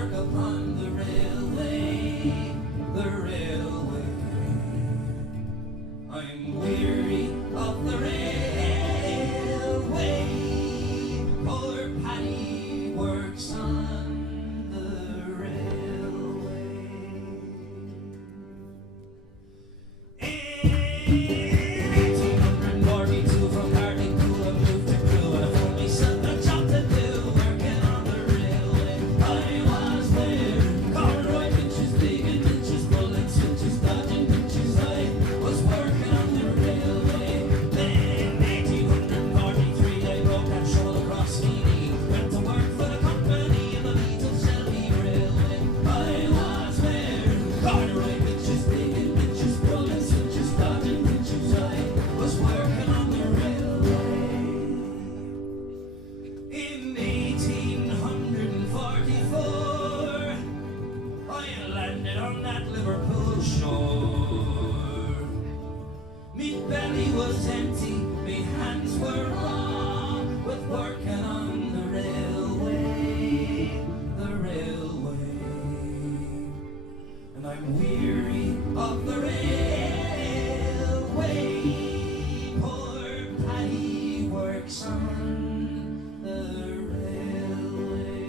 work upon the railway, the railway. I'm weary of the railway. Poor Paddy works on the railway. 1842 from Hartlepool I moved to Crewe, and I found myself a job to do, working on the railway. I was there, corduroy bitches, digging ditches, pulling switches, dodging ditches. I was working on the railway. Then 1843 I broke that shoulder across my knee, went to work for the company in the Little Shelby Railway. I was there, corduroy bitches, digging ditches, pulling switches, dodging ditches. I was working on the railway. In 1844 I landed on that Liverpool shore. Me belly was empty, me hands were raw, with working on the railway, the railway. And I'm weary of the railway. Poor Paddy works on the railway.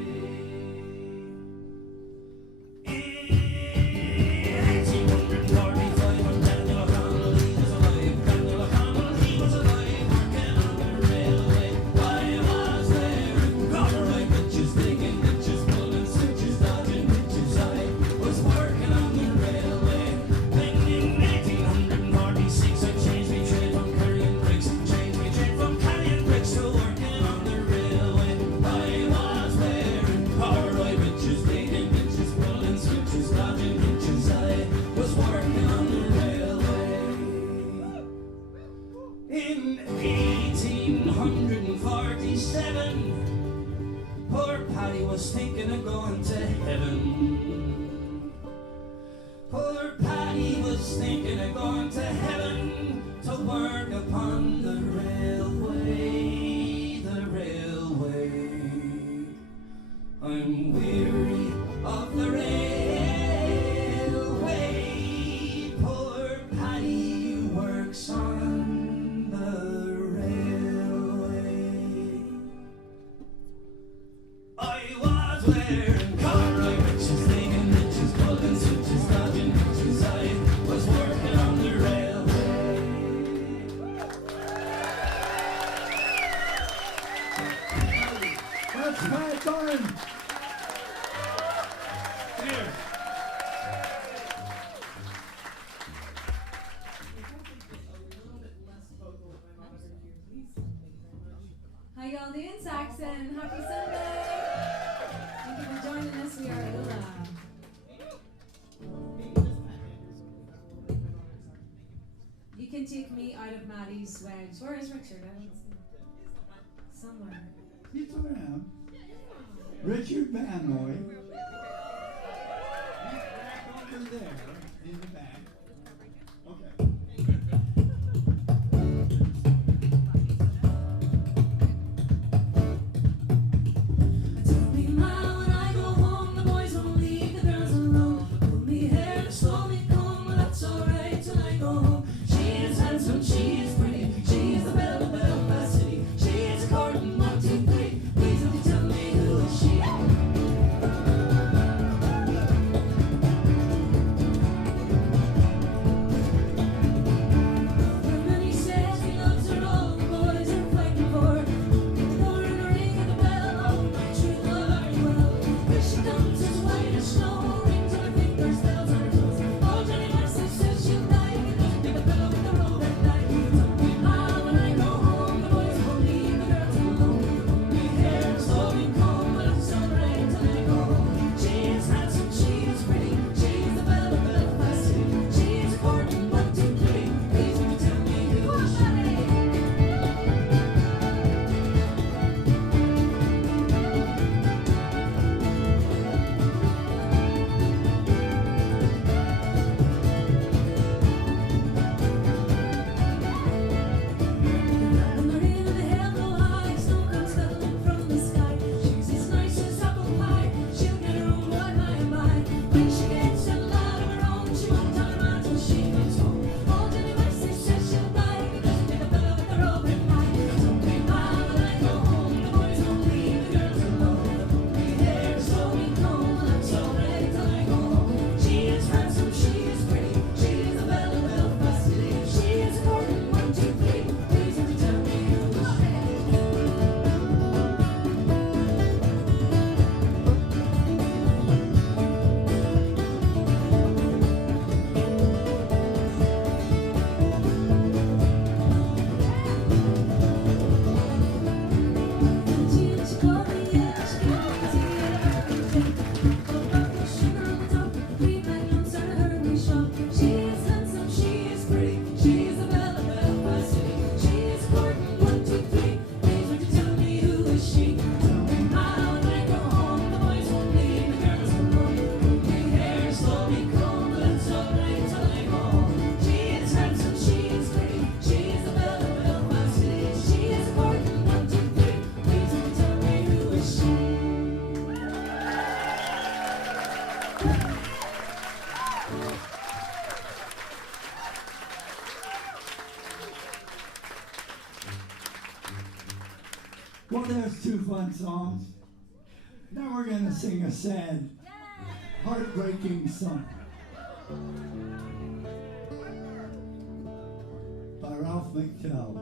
In 1845 when Daniel O'Connell, he was alive. Daniel O'Connell, he was alive, working on the railway. I was there, corduroy bitches, digging ditches, pulling switches, dodging ditches. I was working on the railway. Then in 1846 I changed my trade from carrying bricks, changed my trade from carrying bricks to working on the railway. I was there, corduroy bitches, digging ditches, pulling switches, dodging ditches. I was working on the railway. In 1847 poor Paddy was thinking of going to heaven. Poor Paddy was thinking of going to heaven to work upon the railway, the railway. I'm weary of the railway. Poor Paddy works on the railway. I was wearing corduroy breeches, digging ditches, pulling switches, dodging ditches. I was working on the railway. That's Pat Byrne. Here. How y'all doing, Saxon? Happy Sunday! Thank you for joining us. We are Ulla. You can take me out of Maddy's wedge. Where is Richard? I don't see him. Somewhere. He's around. Richard Van Noy. He's back over there in the back. Okay. Tell me, Ma, when I go home, the boys won't leave the girls alone. Pull me hair, they slow me comb, but that's alright till I go home. She is handsome, she is pretty, she is the belle of Belfast City. She is a courting 1, 2, 3. Please don't you tell me who is she? fun songs. Now we're gonna sing a sad, heartbreaking song by Ralph McTell.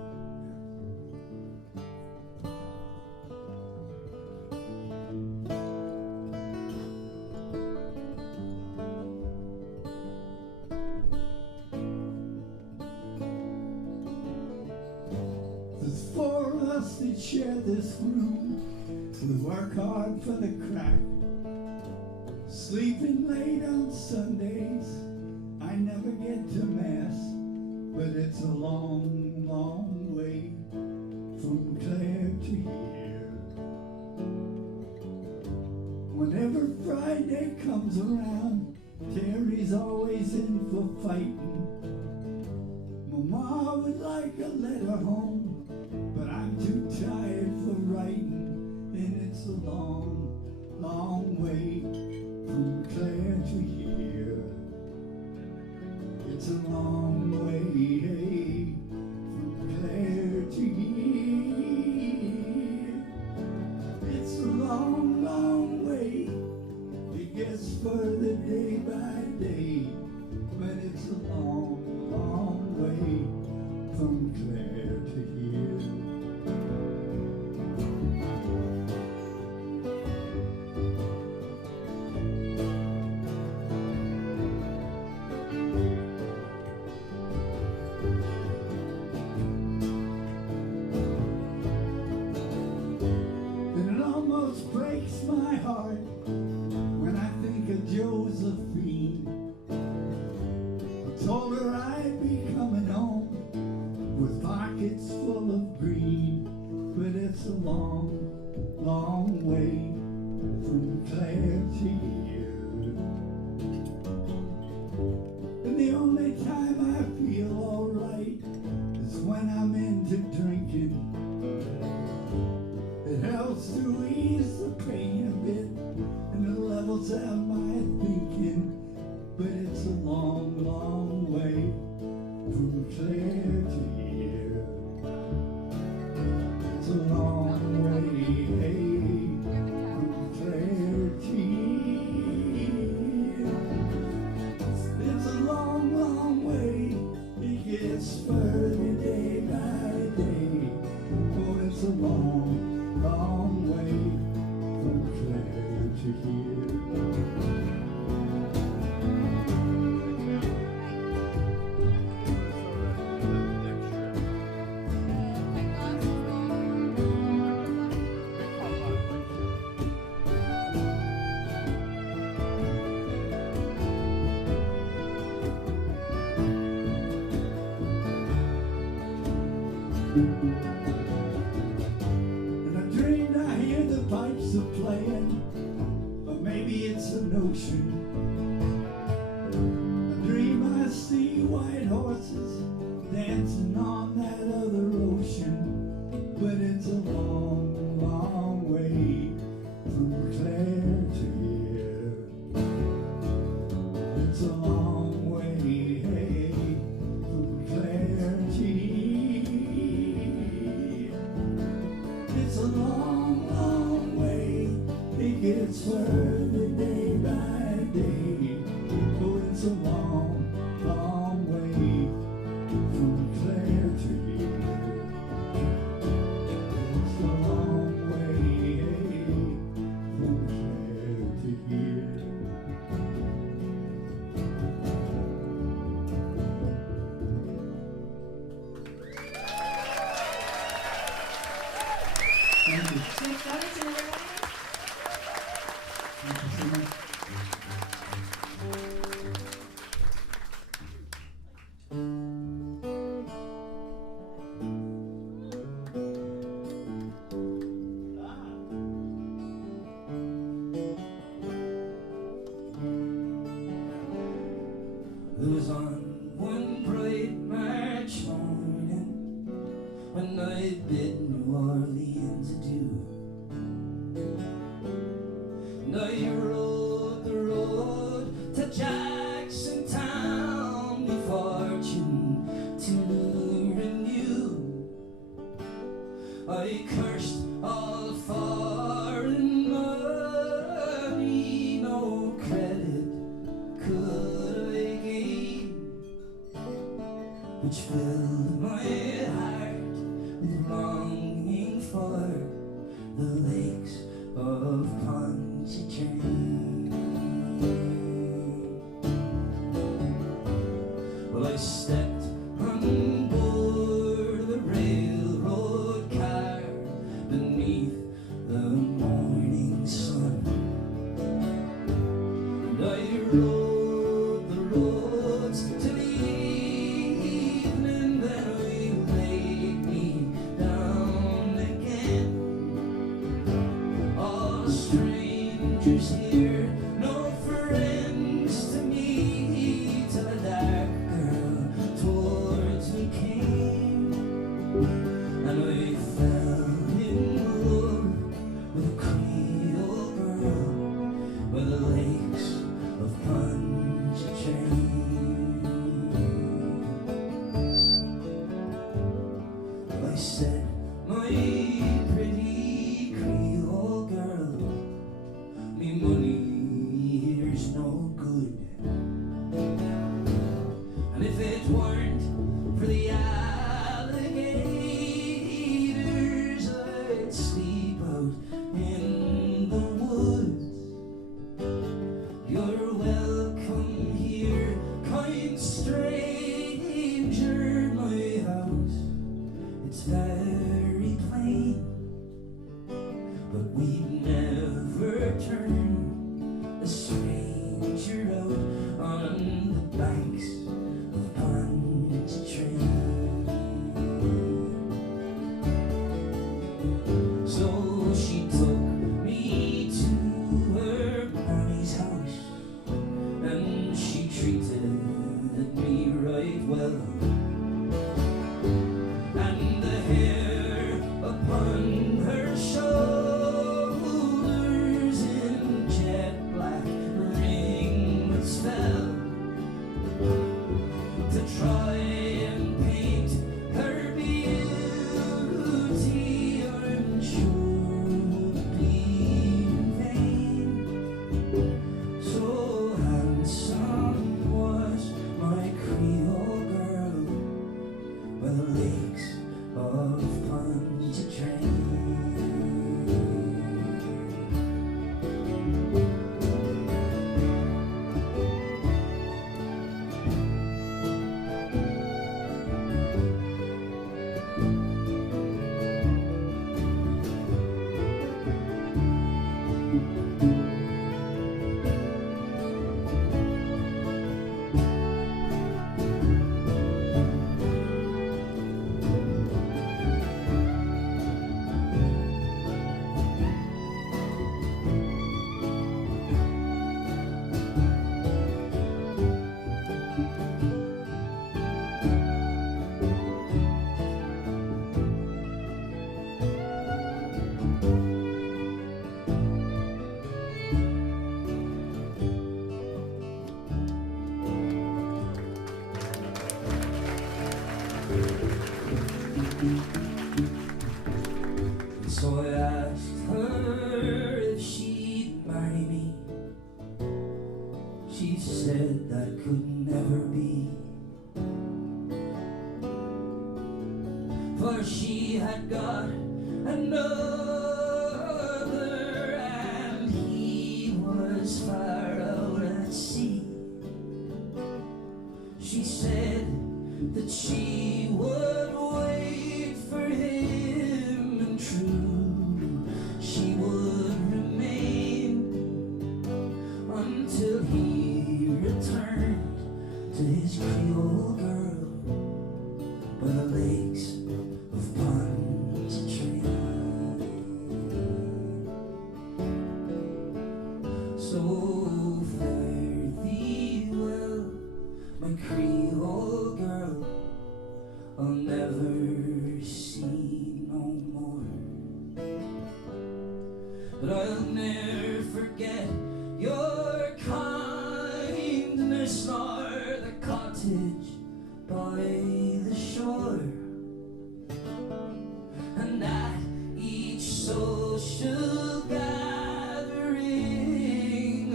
There's four of us that share this room. We work hard for the crack. Sleeping late on Sundays. I never get to mass, but it's a long, long way from Clare to here. Whenever Friday comes around, Terry's always in for fighting. Mama would like a letter home, but I'm too tired for writing. And it's a long, long way from Clare to here. It's a long way from Clare to here. It's a long, long way. It gets further day by day, but it's a long, long way from Clare to here. Breaks my heart when I think of Josephine. I told her I'd be coming home with pockets full of green, but it's a long, long way from Clare to here. And the only time I feel alright is when I'm into drinking. It helps to ease the pain a bit, and it levels out my thinking. But it's a long, long way from Clare to here. It's a long way from Clare to here. It's a long, long way. It gets further day by day. Oh, it's a long, long way from Clare to here. Pipes are playing, but maybe it's a notion. I dream I see white horses dancing on that other ocean, but it's a long, long way from Clare to here. It's a long way from Clare to here. It's a long, long way. It gets further day by day. Oh, it's a long, long way from Clare to here. It's a long way from Clare to here. Thank you. Thanks, Brotherton, everybody. Thank you so much. It was on one bright March morning when I bid New Orleans adieu, and I rode the road to Jackson Town, my fortune to renew. I cursed all for of Pontchartrain. Well, I stepped on board the railroad car beneath the morning sun, and I rode the roads till the evening, then I laid me down again. All strangers here, no friends to me, till a dark girl towards me came, and I fell in love with a Creole girl by the lakes of Pontchartrain. I said, my pretty Creole girl, me money here's no good, and if it weren't for the alligators, I'd sleep out in the woods. You're welcome here, kind stranger, my house, it's very plain, but we'd never turn a stranger out on the banks of Pontchartrain. So she took me to her granny's house, and she treated me right well, and the hair upon her shoulders in jet black ringlets fell, to try and paint her beauty, I'm sure would be in vain. So handsome was my Creole girl by the lakes of Pontchartrain. So I asked her if she'd marry me. She said that could never be, for she had got another, and he was far out at sea. She said that she would wait for him, and true she would remain until he returned to his Creole girl by the lakes of Pontchartrain. So fare thee well, my Creole girl, I'll never see no more, but I'll never forget your kindness nor the cottage by the shore, and at each social gathering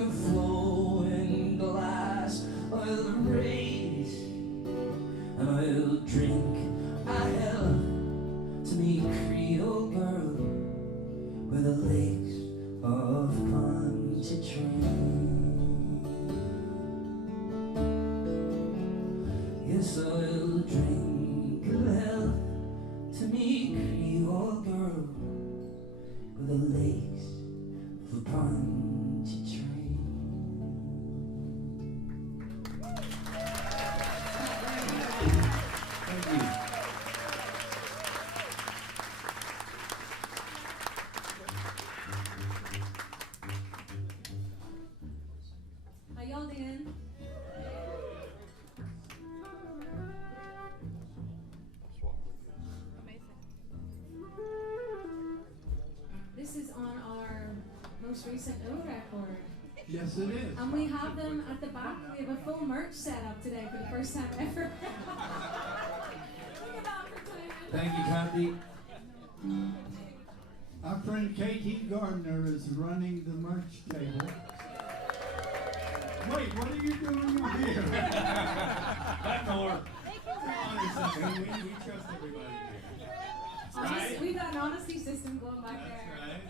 a flowing glass I'll raise, and I'll drink a health to me Creole girl by the lakes of of Pontchartrain. Yes, I'll drink of health to me Creole girl with a lace for Pontchartrain. Thank you. How y'all doing? This is on our most recent O record. Yes, it is. And we have them at the back. We have a full merch set up today for the first time ever. Look at that for timing. Thank you, Kathy. Our friend Katie Gardner is running the merch table. Wait, what are you doing up here? That door. We trust everybody here. We've got an honesty system going back That's there. right.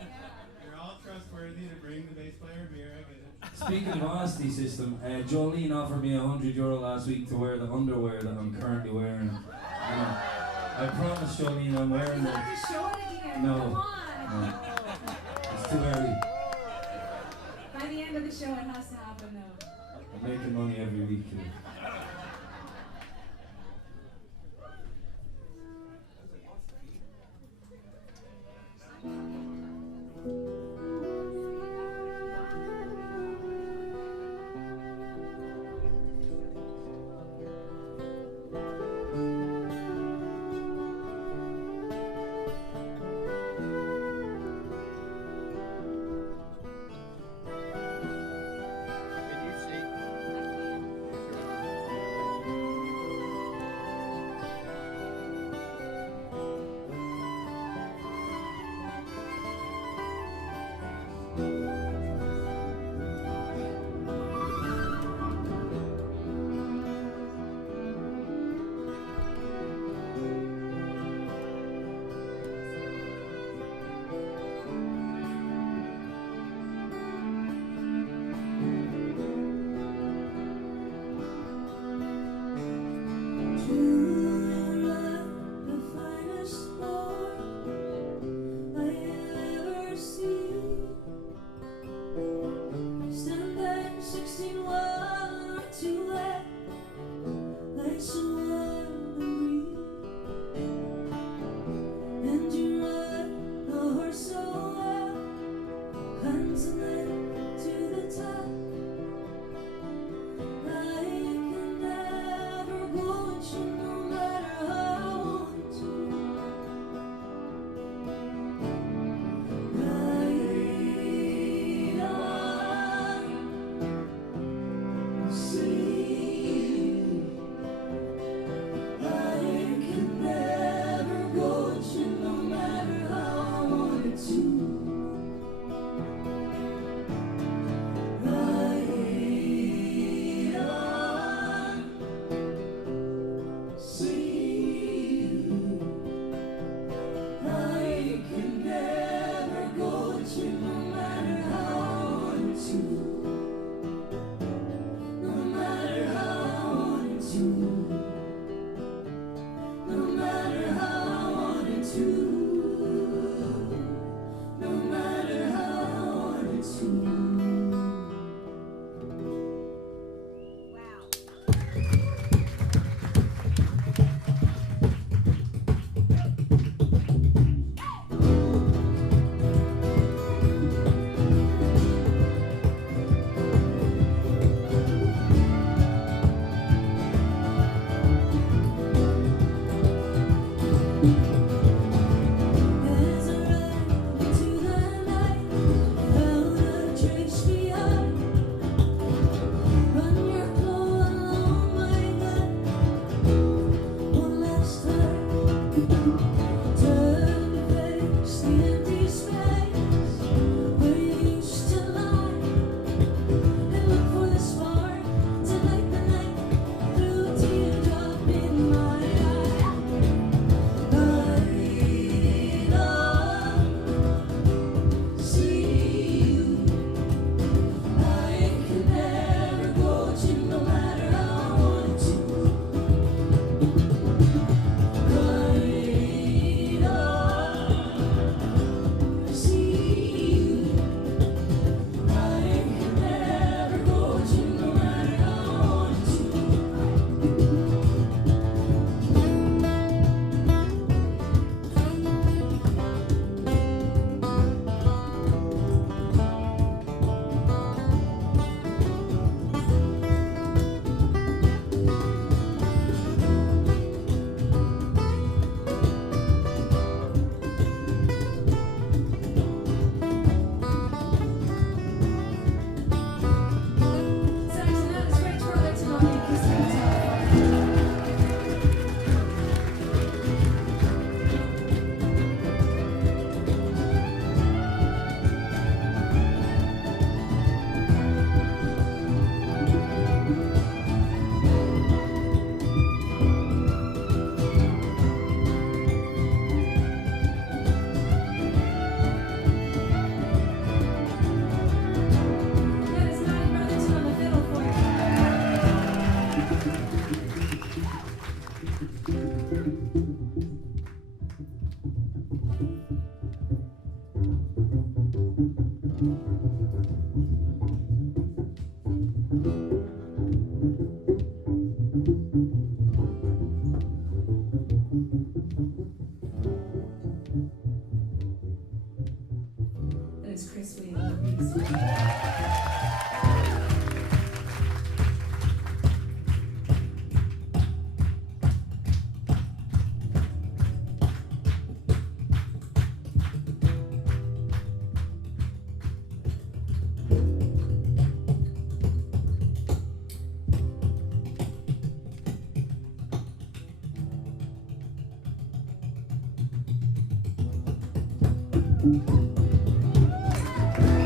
You're all trustworthy to bring the bass player beer, I get it. Speaking of honesty system, Jolene offered me €100 last week to wear the underwear that I'm currently wearing. I promised Jolene I'm You wearing have it. to show it again. No. Come on. No. It's too early. By the end of the show, it has to happen though. I'm making money every week.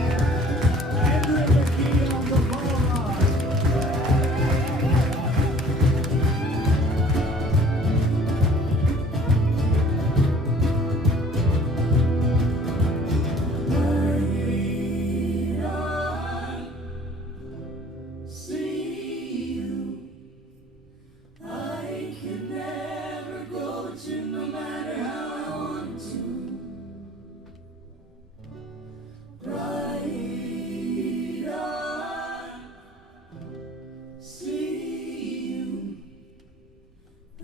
Andrea Magee on the Bareilles. See you. I can never go to no matter how I want to. Right on. See you.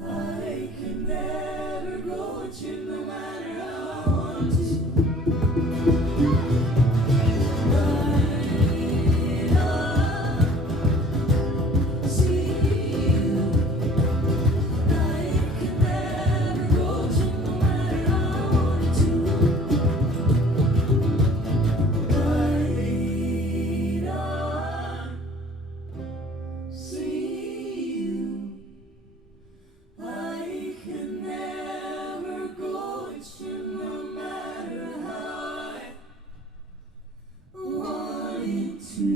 I can never go to no matter how I want to. Right on. See you. I can never go to no matter how I want to. Right on. See you. I can never go with you no matter how I wanted to.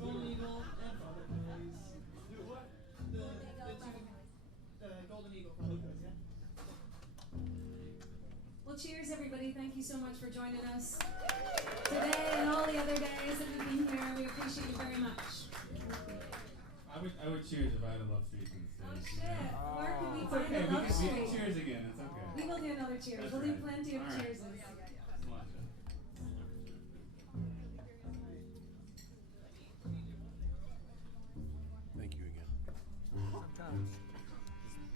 Golden Eagle and Bareilles. Do what? The Golden Eagle Bareilles, yeah. Well, cheers, everybody. Thank you so much for joining us today and all the other days that we've been here. We appreciate you very much. I would cheers if I had a love streak instead. Oh, shit. Where can we It's find okay, a we love can streak? cheers again, it's okay. We will do another cheers. That's We'll do right. plenty of All right. cheerses. Watch it. Thank you again. Sometimes.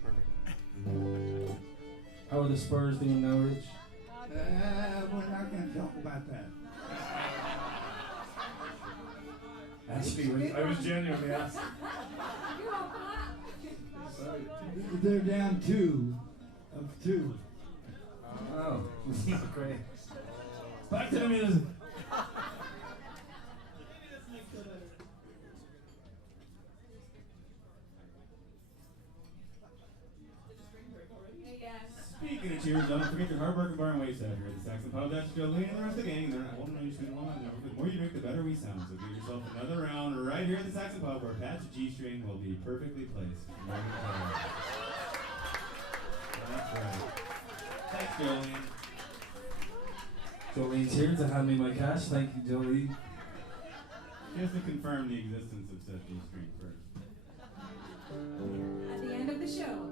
Perfect. How are the Spurs doing now, Rich? We're not going to talk about that. Actually, I was genuinely asking. You're up for that. They're down 2 of 2. Oh, it's not great. Back to the music. Hey, yes. Speaking of cheers, don't forget your hard work and bar and waste out here at the Saxon Pub. That's Jolene and the rest of the gang. They're not holding on your sweet along. The more you drink, the better we sound. So give yourself another round right here at the Saxon Pub where Pat's G-string will be perfectly placed. That's right. Thanks, Jolene. Jolene's here to hand me my cash. Thank you, Jolene. Just to confirm the existence of said G-string first. At the end of the show.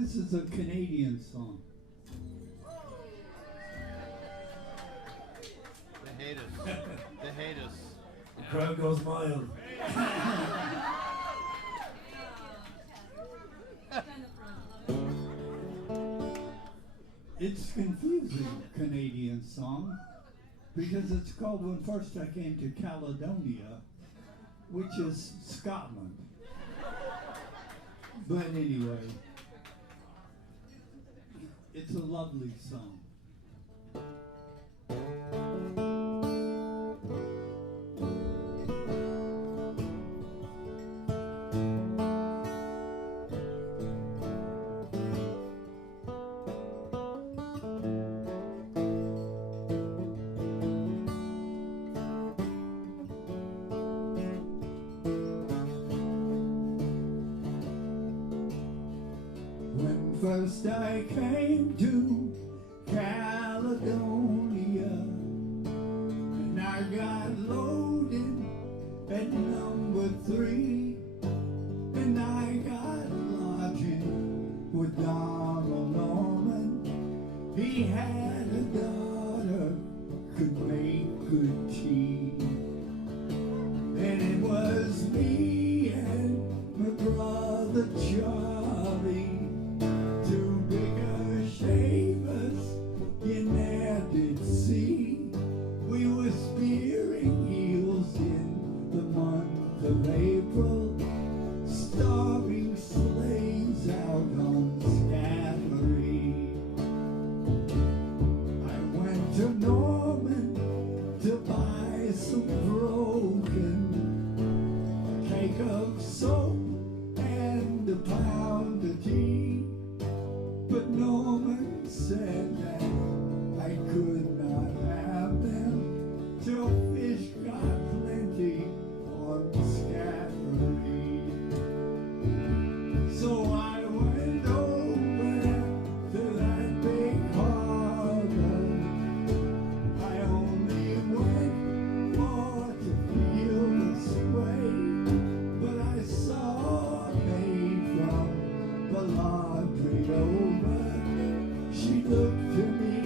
This is a Canadian song. They hate us. They hate us. The crowd goes mild. It's confusing, Canadian song, because it's called When First I Came to Caledonia, which is Scotland. But anyway, it's a lovely song. First I came to Caledonia, and I got loaded at number 3, and I got lodging with Donald Norman. He had a daughter, could make good tea, and it was me and my brother Charlie, two bigger shavers you never did see. We were spearing heels in the month of April, starving slaves out on Scaffery. I went to Norman to buy some broken, a cake of soap and a pound of tea. But Norman said that I could not have them till fish got plenty on Scaffery. So I went over to that big harbor. I only went for to feel the sway, but I saw a maid from the laundry over. She looked to me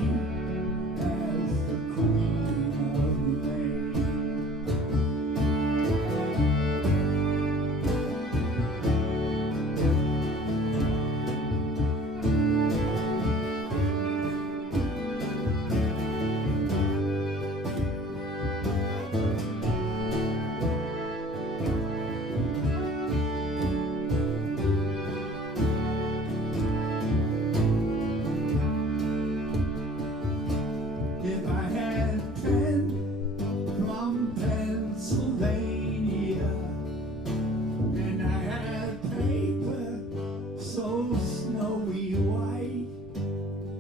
as the queen of May. If I had pen from Pennsylvania, and I had paper so snowy white,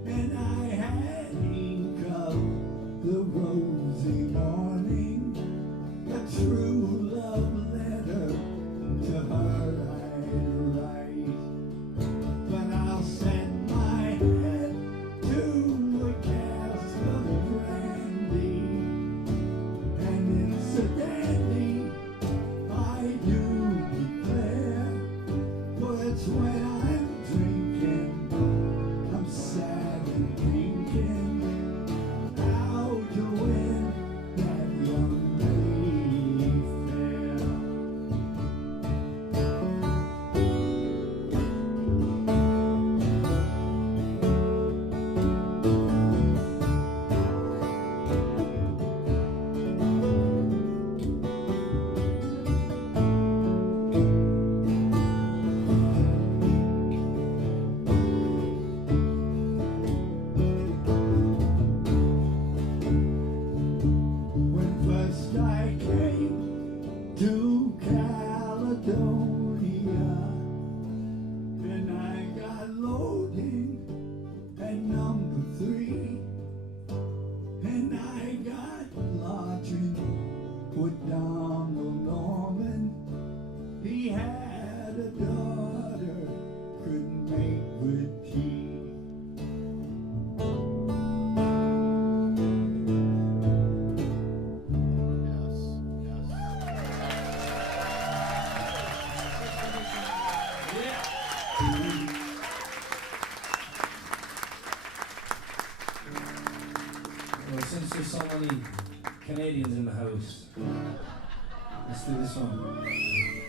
and I had ink of the rosy morning, a true love letter to her I'd write. But I'll send my head to a cask of brandy, and it's a dandy, I do declare. For it's when I'm drinking, I'm sad and thinking how to win that young lady fair. there's so many Canadians in the house. Let's do this one.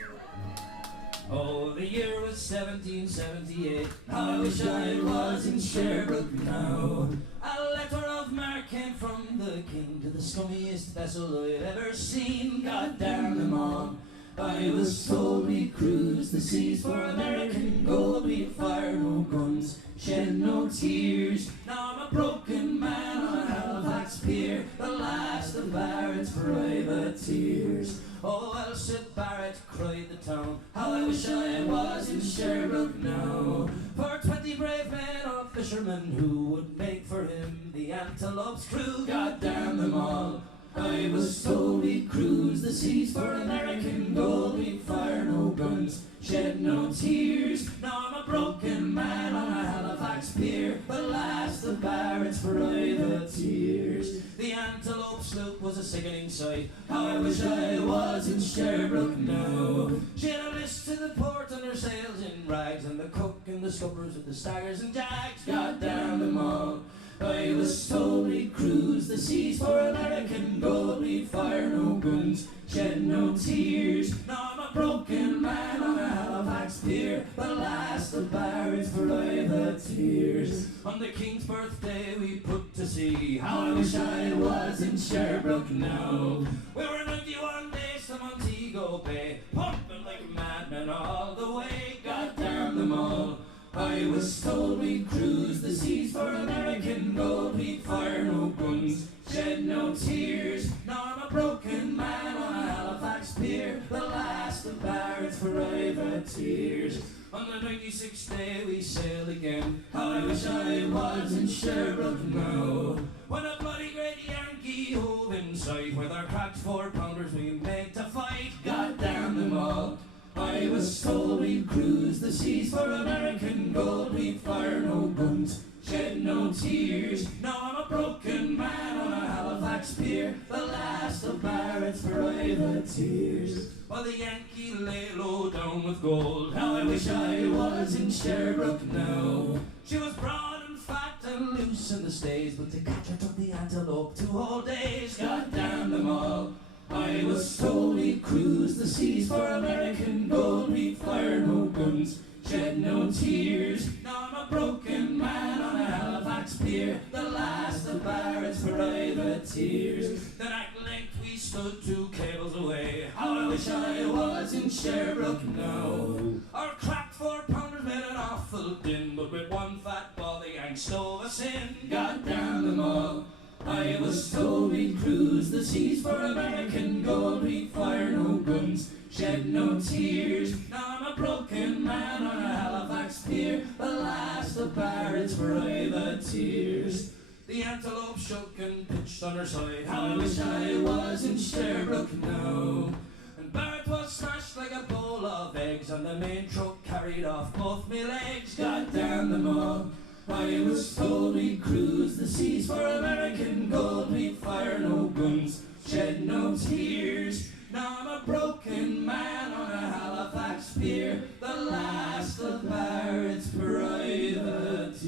Oh, the year was 1778. How I wish I was in Sherbrooke now. A letter of marque came from the king to the scummiest vessel I've ever seen. God damn them all. I was told we cruise the seas for American gold. We fire no guns, shed no tears. Now I'm a broken man on a Halifax pier, the last of Barrett's privateers. Oh, well, Sid Barrett, cried the town, how I wish I was in Sherbrooke now. For 20 brave men or fishermen who would make for him the Antelope's crew. God damn them all. I was told we cruise the seas for American gold. We fire no guns, shed no tears. Now I'm a broken man on a Halifax pier, the last of Barrett's privateers. The Antelope sloop was a sickening sight. How I wish I was in Sherbrooke now. She had a list to the port and her sails in rags, and the cook and the scuppers with the staggers and jags. God damn them all. I was told we cruise the seas for American gold. We fire no guns, shed no tears. Now I'm a broken man on a Halifax pier, the last of Barrett's privateers. On the King's birthday we put to sea. How I wish I was in Sherbrooke now. We were 91 days to Montego Bay, pumping like madmen all the way. God damn them all. I was told we cruise the seas for American gold. We fire no guns, shed no tears. Now I'm a broken man on a Halifax pier, the last of Barrett's privateers. On the 96th day we sail again. How I wish I was in Sherbrooke now. When a bloody great Yankee hove in sight, with our cracked 4-pounders we made to fight. God damn them all. I was told we cruise the seas for American gold. We fire no guns, shed no tears. Now I'm a broken man on a Halifax pier, the last of Barrett's privateers. While the Yankee lay low down with gold, how I wish I was in Sherbrooke now. She was broad and fat and loose in the stays, but to catch her took the Antelope 2 whole days. God damn them all. I was told we cruise the seas for American gold. We fire no guns, shed no tears. Now I'm a broken man on a Halifax pier, the last of Barrett's privateers. Then at length we stood 2 cables away. How I wish I was in Sherbrooke now. Our cracked 4-pounders made an awful din, but with one fat ball the Yanks stove us in. God damn them all. I was told we cruise the seas for American gold. We fire no guns, shed no tears. Now I'm a broken man on a Halifax pier, the last of Barrett's privateers. The Antelope shook and pitched on her side. How I wish I was in Sherbrooke now. And Barrett was smashed like a bowl of eggs, and the main truck carried off both me legs. God damn them all. I was told we cruise the seas for American gold. We fire no guns, shed no tears. Now I'm a broken man on a Halifax pier, the last of Barrett's privateers.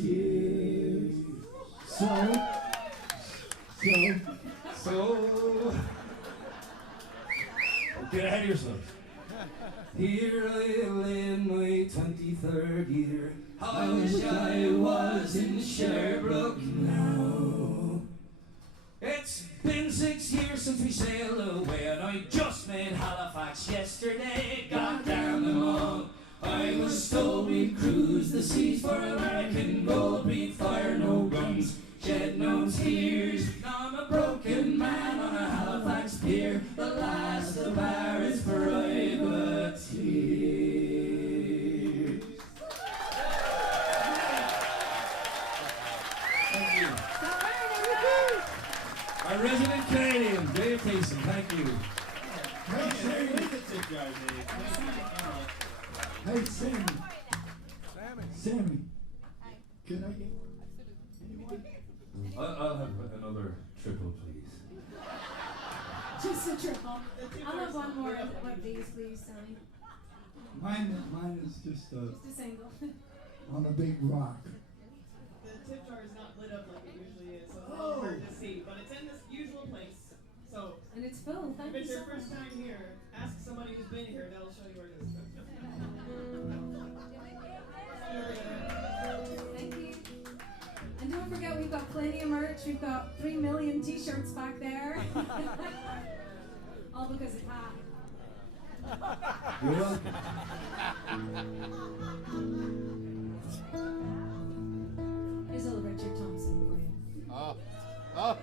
So, get ahead of yourself. Here I lay in my 23rd year. How I wish I was in Sherbrooke now. It's been 6 years since we sailed away, and I just made Halifax yesterday. God damn them all. I was told we cruise the seas for American gold. We fire no guns, shed no tears. Now I'm a broken man on a Halifax pier, the last of Barrett's privateers. Thank you. Our resident Canadian, Dave Mason, thank you. Hey, Sammy. Sammy. Can I get anyone? I'll have another triple, please. Just a triple. I'll have one more of these, please, Sally. Mine is just Just a single. on a big rock. The tip jar is not lit up like it usually is, so it's a little hard to see. But it's in this. And it's full. If Thank you it's so your much. first time here, ask somebody who's been here. They'll show you where it is. Thank you. And don't forget, we've got plenty of merch. We've got 3 million t-shirts back there. All because of Pat. You're welcome. Here's a little Richard Thompson for you. Oh. Oh.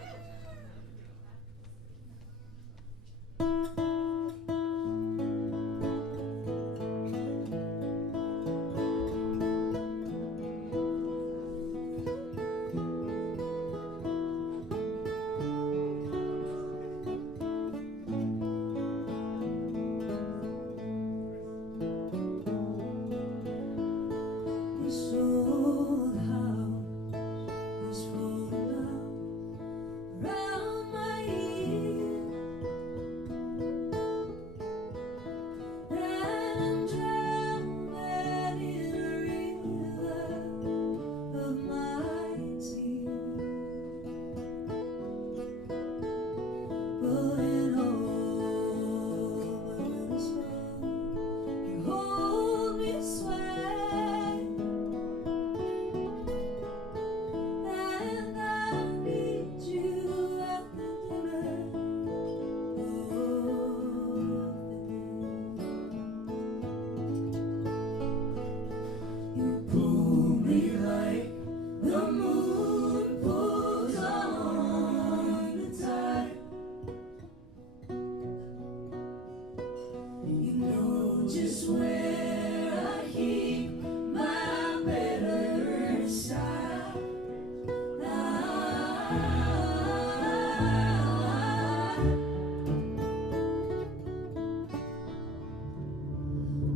This old house is falling down round my ear, and I'm drowning in a river of my tears. But in all my is you hold me sway, and I need you at the dinner of the day. You pull me like the moon pulls on the tide. You know just where I keep my better side.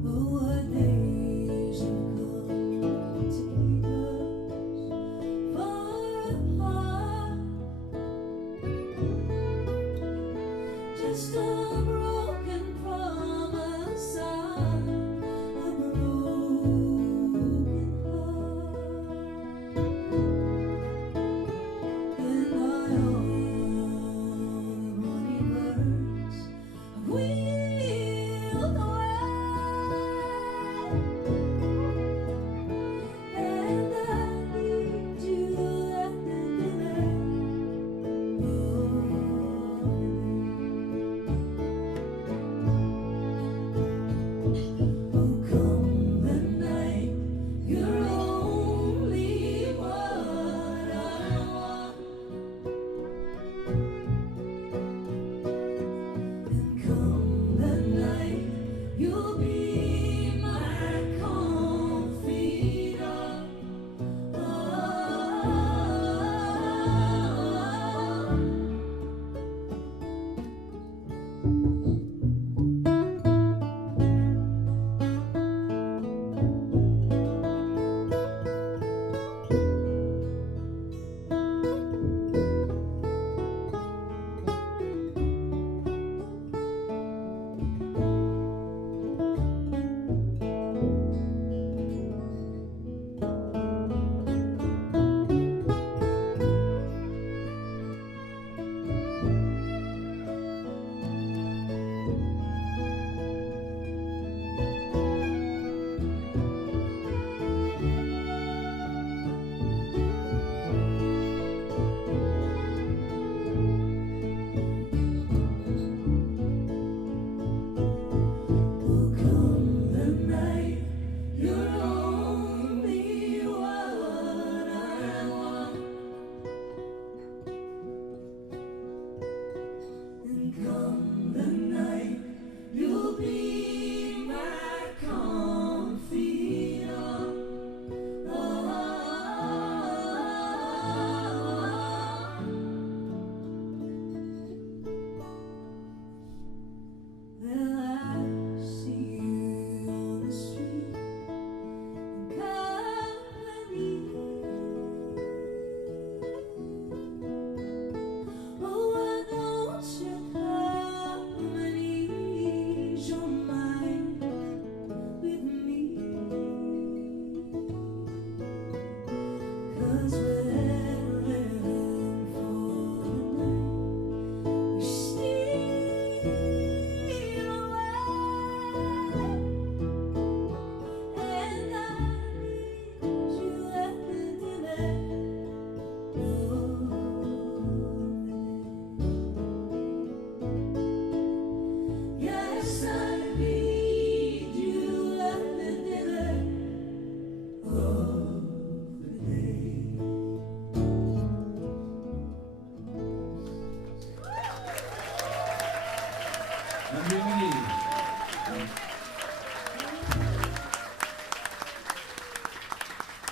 Oh, what days have come to keep us far apart. Just a broken promise on a broken heart. And I only words wheeled away, and I need you at the dinner of the day. Oh, come the night, you're only what I want. And come the night, you'll be my confidant. Oh, come the night, you're only what I want. And come the night, you'll be my confidant. Well, I see you on the street,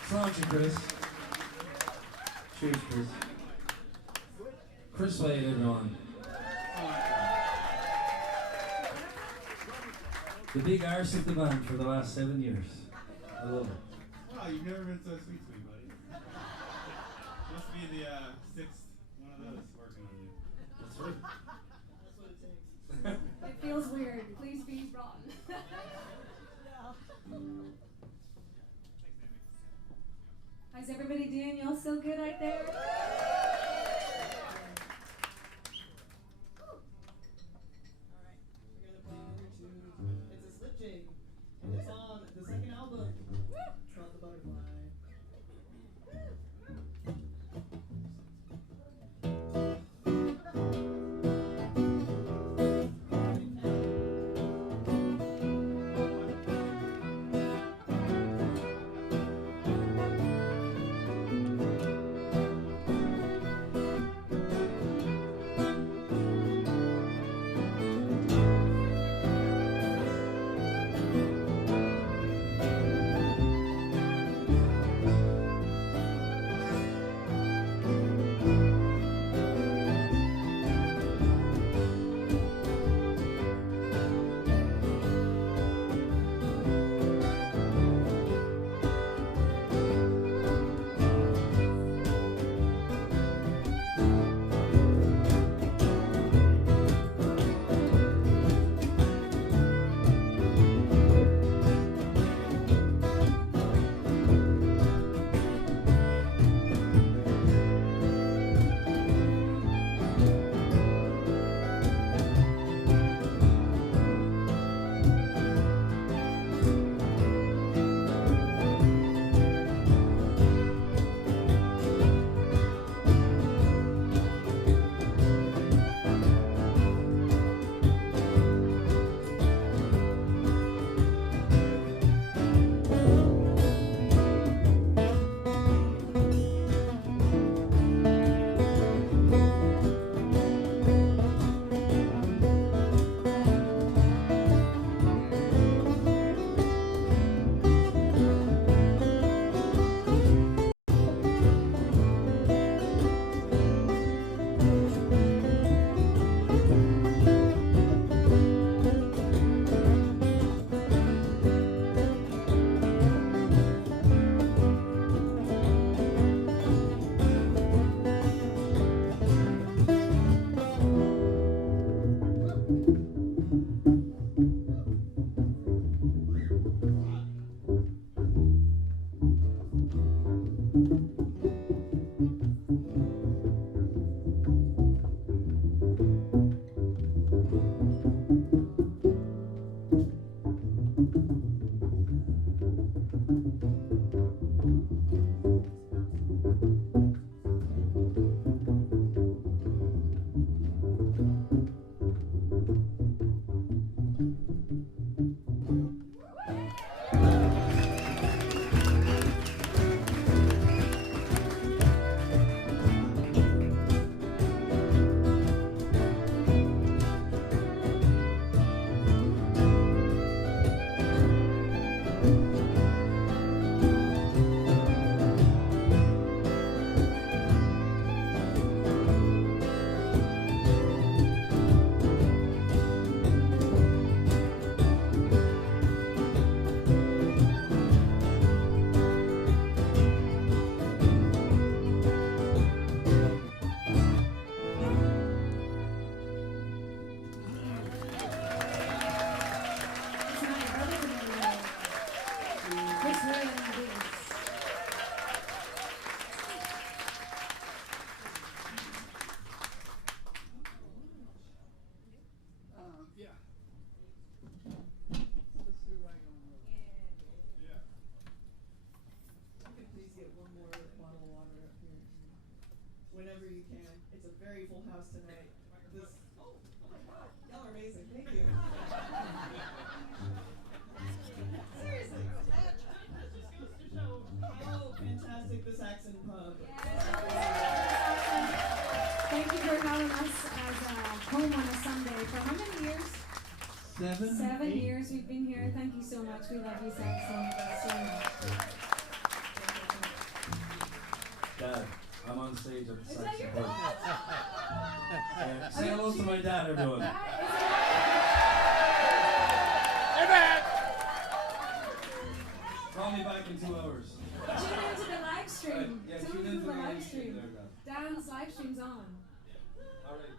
Sláinte, Chris. Cheers, Chris. Chris Wade, everyone. The big arse of the band for the last 7 years. I love it. Wow, you've never been so sweet to me, buddy. Must be the sixth one of those working on you. That's right. That's what it takes. It feels weird. Please be wrong. How's everybody doing? Y'all still good out there? Alright, we're gonna play another tune. It's a slip jig, and it's on the second album. It's called The Butterfly. Whenever you can. It's a very full house tonight. Oh my God, y'all are amazing. Thank you. Seriously. Oh, fantastic, the Saxon Pub. Thank you for having us as home on a Sunday. For how many years? 7 years we've been here. Thank you so much. We love you, Saxon. So much. stage at the Is that Saxon your Pub. dad? Say hello to my dad, everyone. Call me back in 2 hours. Tune into the live stream. Yeah, Tune tune into into the the live live stream stream. there, Dan. Dan's live stream's on. Alright.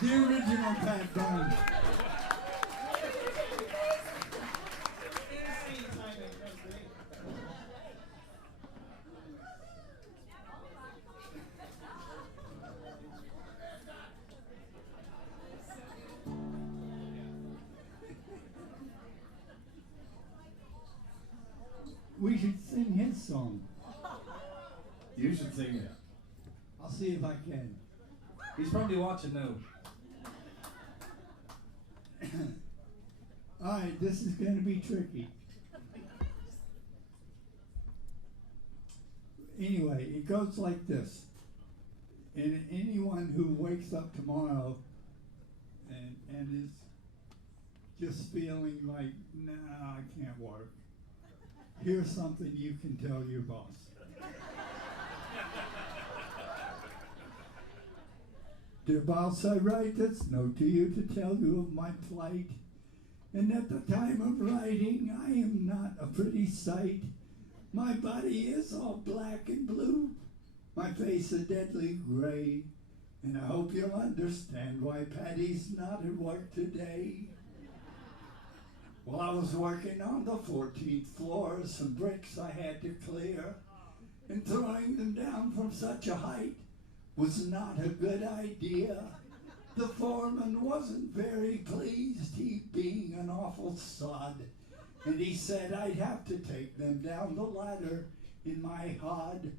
The original Pat Byrne. We should sing his song. You should sing it. I'll see if I can. He's probably watching now. Alright, this is going to be tricky. Anyway, it goes like this. And anyone who wakes up tomorrow and is just feeling like, nah, I can't work, here's something you can tell your boss. Dear boss, I write this note to you to tell you of my plight. And at the time of writing, I am not a pretty sight. My body is all black and blue, my face a deadly gray. And I hope you'll understand why Patty's not at work today. While I was working on the 14th floor, some bricks I had to clear, and throwing them down from such a height was not a good idea. The foreman wasn't very pleased, he being an awful sod, and he said I'd have to take them down the ladder in my hod.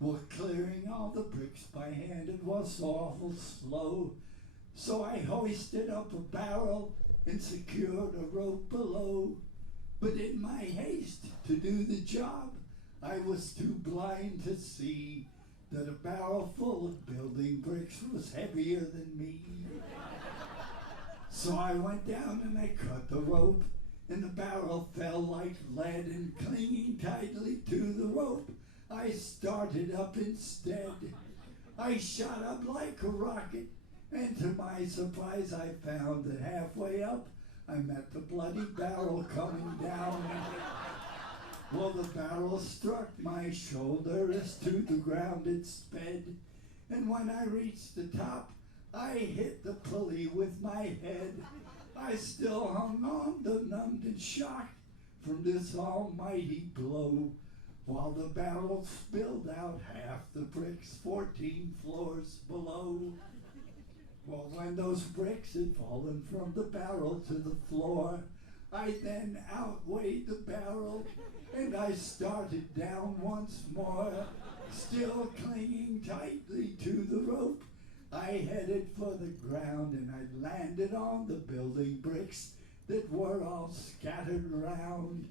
Well, clearing all the bricks by hand, it was so awful slow, so I hoisted up a barrel and secured a rope below. But in my haste to do the job, I was too blind to see that a barrel full of building bricks was heavier than me. So I went down and I cut the rope, and the barrel fell like lead, and clinging tightly to the rope, I started up instead. I shot up like a rocket, and to my surprise I found that halfway up I met the bloody barrel coming down. Well, the barrel struck my shoulder as to the ground it sped, and when I reached the top, I hit the pulley with my head. I still hung on, benumbed and shocked from this almighty blow, while the barrel spilled out half the bricks 14 floors below. Well, when those bricks had fallen from the barrel to the floor, I then outweighed the barrel, and I started down once more, still clinging tightly to the rope. I headed for the ground, and I landed on the building bricks that were all scattered around.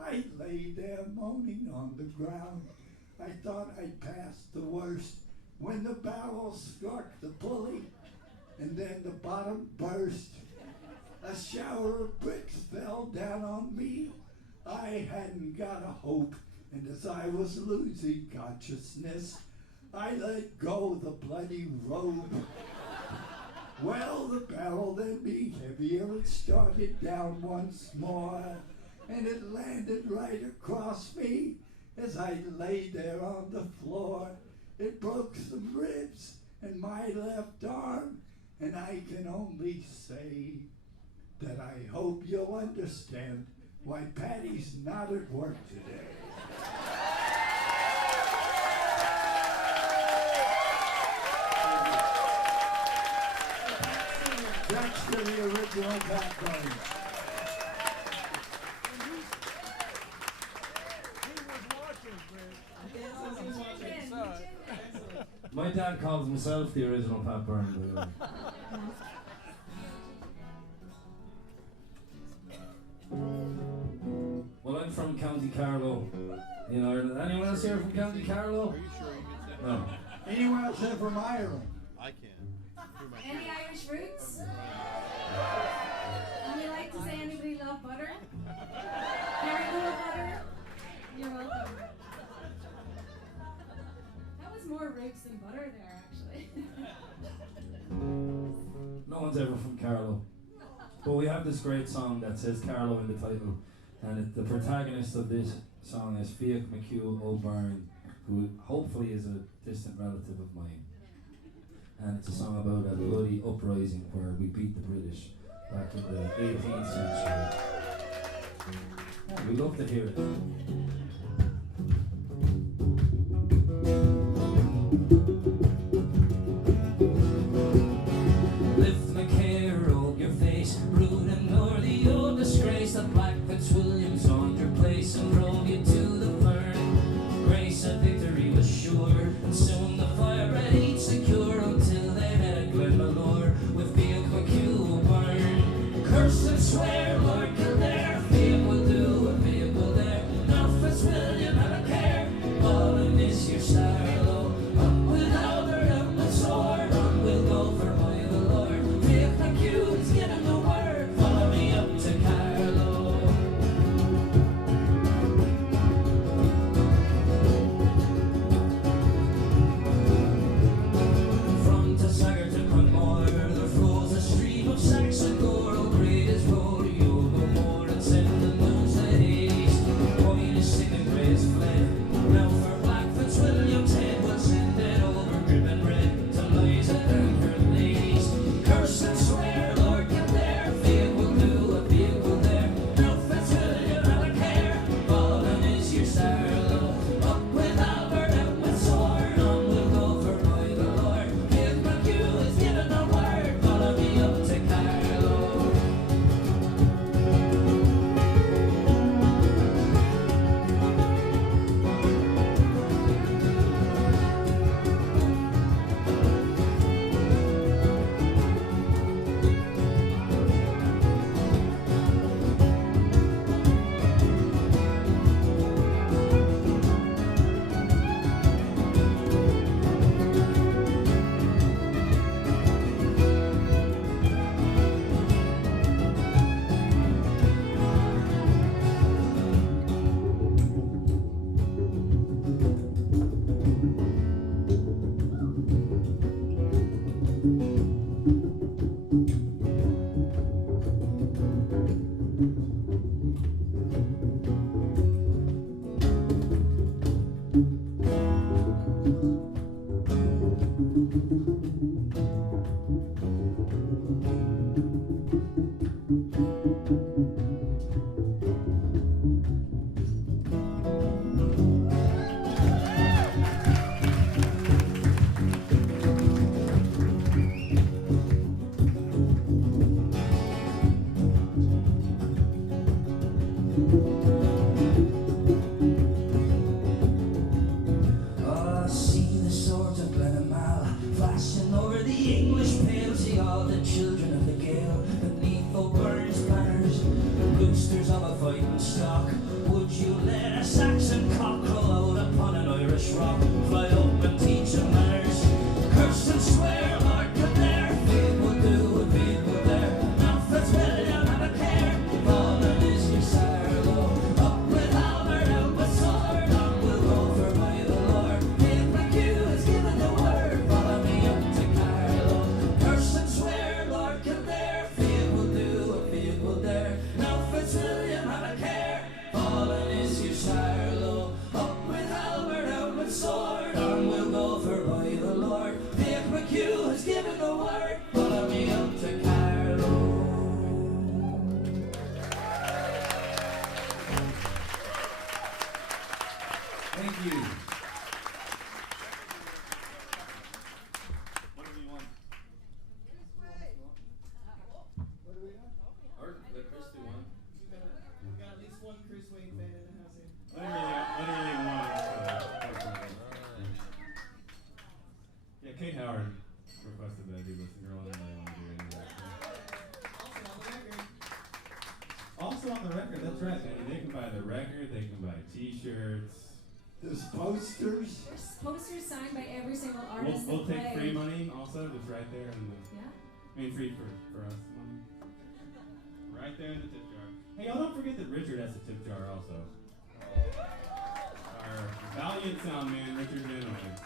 I lay there moaning on the ground. I thought I'd passed the worst when the barrel struck the pulley, and then the bottom burst. A shower of bricks fell down on me. I hadn't got a hope, and as I was losing consciousness, I let go the bloody rope. Well, the barrel then being heavier, it started down once more, and it landed right across me as I lay there on the floor. It broke some ribs and my left arm, and I can only say that I hope you'll understand why Patty's not at work today. That's to the original Pat Byrne. My dad calls himself the original Pat Byrne, by the way. Well, I'm from County Carlow in Ireland. Anyone else here from County Carlow? Are you sure you can say No. Anyone else here from Ireland? I can. Through my Any ears. Irish roots? Would you like to say anybody love butter? Carrie love butter? You're welcome. songs ever from Carlo. But we have this great song that says Carlo in the title, and the protagonist of this song is Fiach McHugh O'Byrne, who hopefully is a distant relative of mine. And it's a song about a bloody uprising where we beat the British back in the 18th century. We'd love to hear it. Lift my care, roll your face, rude and nor the old disgrace. The Black Fitzwilliams on your place and drove you to the burn. Grace of victory was sure, and soon the fire red heat secure until they met at Glenmalure with Fiach McHugh O'Byrne. Curse and swear, Lord Kildare, Fiach will do and Fiach will dare. Now Fitzwilliam have a care, all in this your sorrow. Up with Albert and the sword, on we'll go for by the Lord. Fiach McHugh is given the word, follow me up to Carlo. From Tassagger to Clonmore, there flows a stream of Saxon gore. Oh, great is rodeo, no more and send the news that haste. Point is sick and grey is fled. Now for Black Fitzwilliam's head, we'll send it over drip and red to Liza and her ladies. Curse and swear, Lord Kildare, Fiach will do what Fiach will dare. Now Fitzwilliam have a care, fallen is your sorrow. Up with Albert and with sword, on we'll go for by the Lord. Fiach McHugh is given the word, follow me up to Carlo. Oh, see the swords of Glenamal flashing over the English pale. See all the children of the gale beneath O'Byrne's banners, roosters of a fighting stock. Would you let a Saxon cock crow out upon an Irish rock? Fly up and teach them manners. Curse and swear, Lord Kildare, Fiach will do what Fiach will dare. Now Fitzwilliam have a care, fallen is your sorrow. Up with Albert, out with sword, on we'll go for by the Lord. Fiach McHugh has given the word, follow me up to Carlo. Curse and swear, Lord Kildare, Fiach will do what Fiach will dare. Now Fitzwilliam have a care, fallen is your sorrow. Up with Albert, out with sword, on we'll go for by the Lord. Fiach McHugh has given the word, follow me up to Carlo. Thank you. What do we want? What do we got? Or the Christy one? We got at least one Chris Wayne fan in the house here. Literally one. Yeah, Kate Howard requested that I do this, and girl didn't really want to do any of that. Also on the record. Also on the record, that's right. They can buy the record, they can buy T-shirts. There's posters. There's posters signed by every single We'll, artist we'll that take play. free money also, just right there in the. Yeah. I mean, free for us money. Right there in the tip jar. Hey, y'all don't forget that Richard has a tip jar also. Our valiant sound man, Richard Van Owen.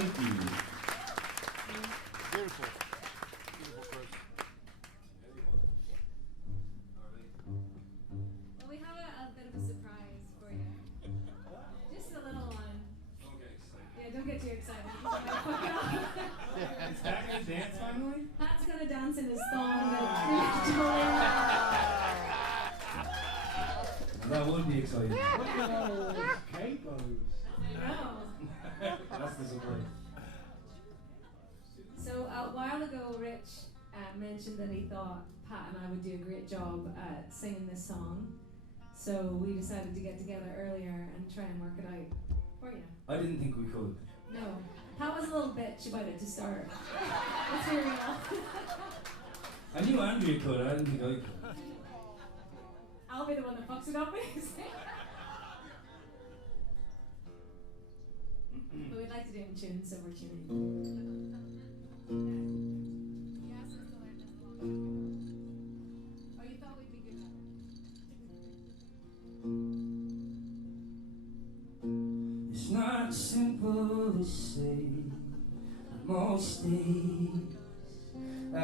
Thank you. Beautiful. Beautiful, Chris. Well, we have a bit of a surprise for you. Just a little one. Yeah, don't get too excited. You might fuck it up. Is Pat gonna dance finally? Pat's gonna dance in his thong that Julia. That would be exciting. Look at all those capos. No. That's the surprise. So a while ago, Rich mentioned that he thought Pat and I would do a great job at singing this song. So we decided to get together earlier and try and work it out for you. I didn't think we could. No, Pat was a little bitch about it to start. Let's be real. I knew Andrea could, I didn't think I could. I'll be the one that fucks it up, basically. But we'd like to do it in tune, so we're tuning. Oh, you thought we'd be good enough? It's not simple to say. Most days I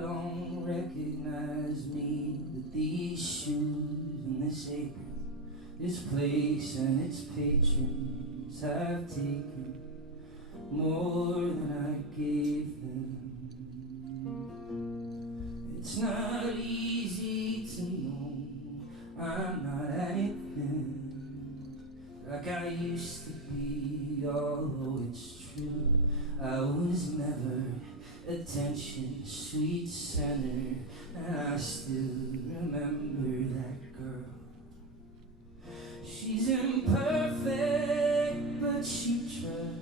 don't recognize me, but these shoes and this apron, this place and its patrons have taken more than I gave them. It's not easy to know I'm not anything like I used to be, although it's true I was never attention, sweet center, and I still remember that girl. She's imperfect, but she tries.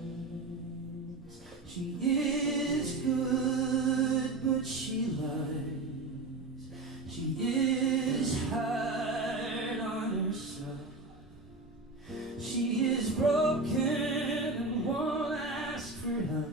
She is good, but she lies. She is hard on herself. She is broken and won't ask for help.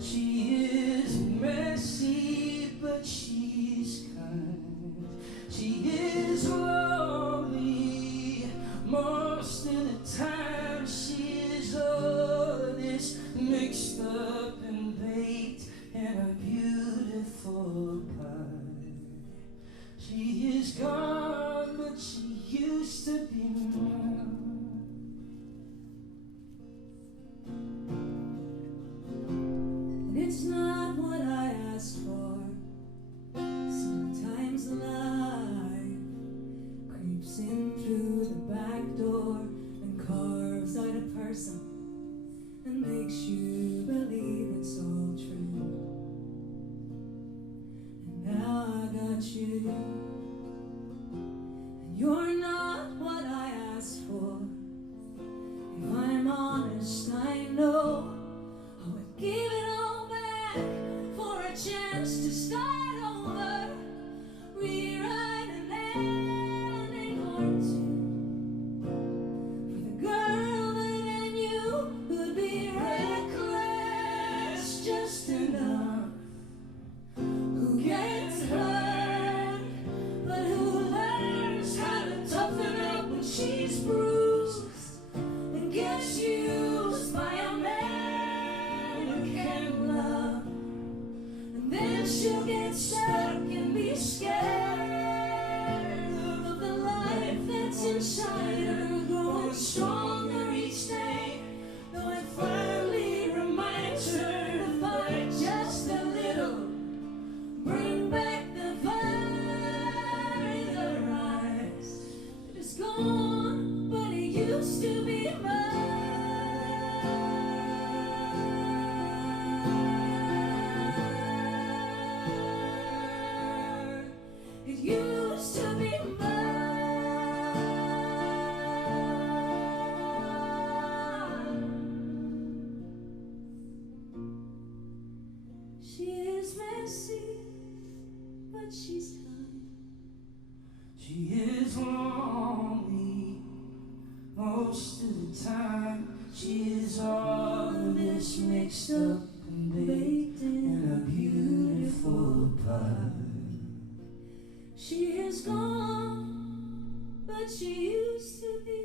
She is messy, but she's kind. She is lonely most of the time. She is all this mixed up and baked in a beautiful pie. She is gone, but she used to be mine. It's not what I asked for. Sometimes life creeps in through the back door and carves out a person and makes you believe it's all true. And now I got you, and you're not what I asked for. If I'm honest, I know I would give it all back for a chance to start over, rewrite an ending or two. For the girl that I knew would be reckless just enough, who gets hurt, but who learns how to toughen up when she's bruised and gets used by a man who can love. And then she'll get stuck and be scared of the life that's inside her, growing stronger each day, though it finally reminds her to fight just a little, bring back the fire in her eyes. It is gone, but it used to be mine. messy, but she's kind. She is lonely most of the time. She is all of this mixed up and baked in a beautiful pie. She is gone, but she used to be.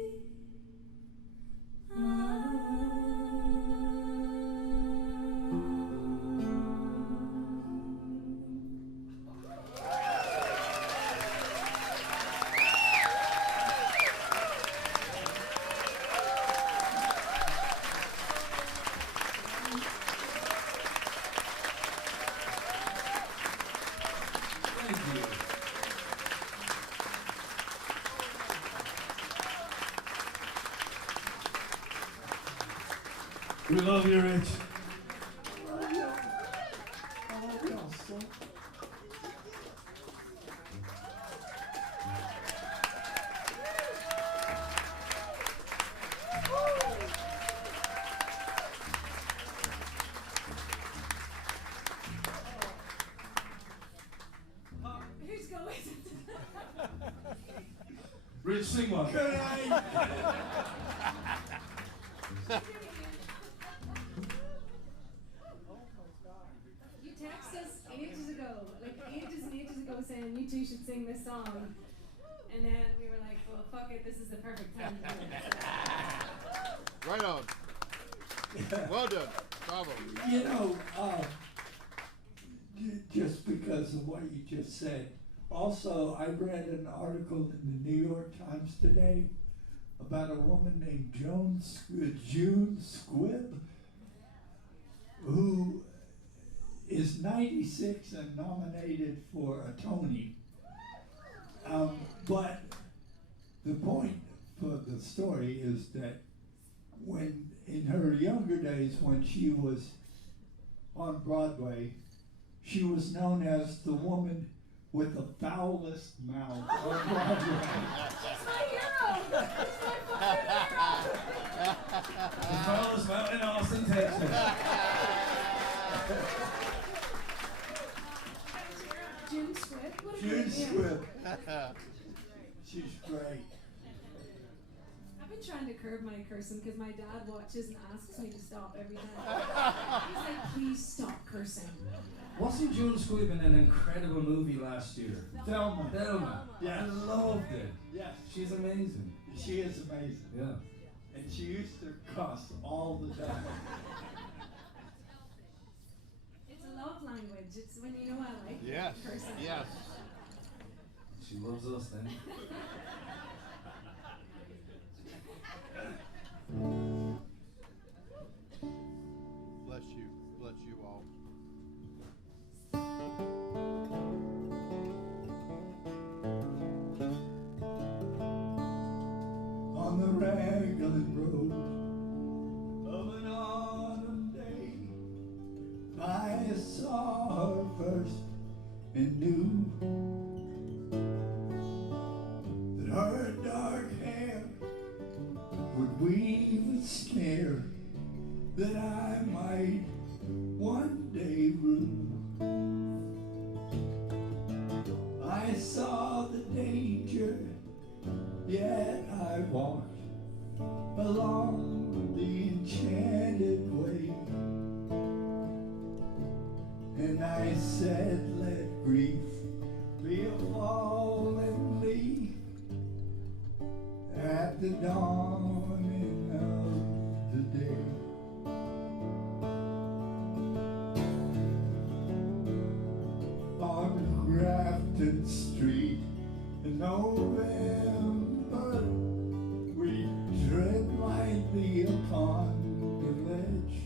We love you, Rich. Who's going? Rich, sing one. You texted us ages ago, like ages and ages ago, saying you two should sing this song. And then we were like, well, fuck it, this is the perfect time to do it. Right on. Well done. Bravo. You know, just because of what you just said. Also, I read an article in the New York Times today about a woman named June Squibb, who is 96 and nominated for a Tony. But the point for the story is that when, in her younger days, when she was on Broadway, she was known as the woman with the foulest mouth on Broadway. She's my hero! She's my fucking hero! The foulest mountain in Austin, Texas. June Swift? What a June great name. Squibb. She's great. I've been trying to curb my cursing because my dad watches and asks me to stop every time. He's like, please stop cursing. Wasn't June Squibb in an incredible movie last year? Thelma. Thelma. Yeah. I loved it. Yes, She's amazing. she is amazing. Yeah. And she used to cuss all the time. It's a love language. It's when you know I like Yes. cursing. Yes. She loves us then. Bless you. Bless you all. On the Raglan Road of an autumn day, I saw her first and knew that her dark hair would weave a snare that I might one day rue. I saw the danger, yet I walked along the enchanted way. And I said, let grief be a fallen leaf at the dawning of the day. On Grafton Street in November, we tread lightly upon the ledge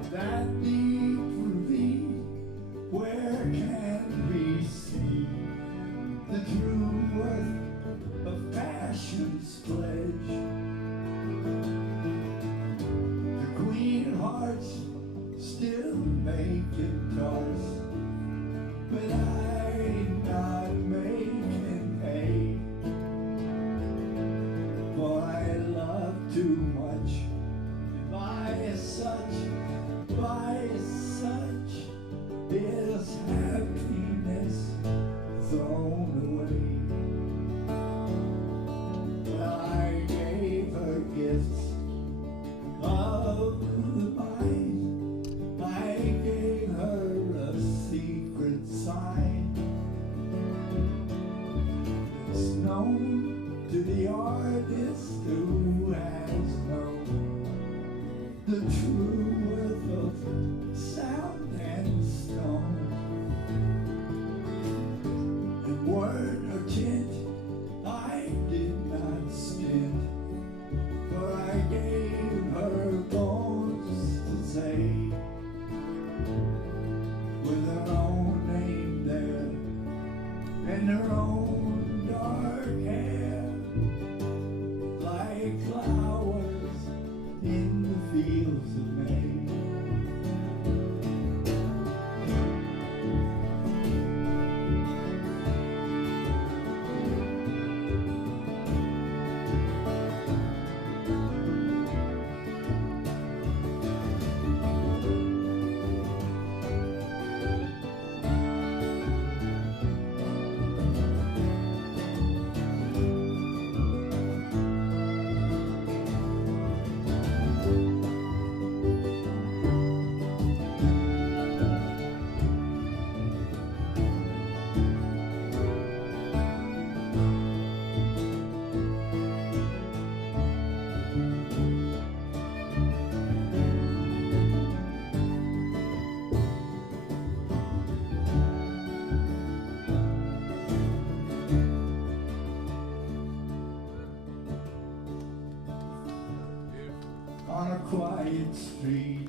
of that deep ravine where can we see the true worth of passion's pledge. The Queen Hearts still make guitars, but I'm not making hay. For I love too much, and by such sound and stone. And word or tint I did not stint, for I gave her bones to say, with her own name there and her own dark hair, like flowers in the fields of May. On a quiet street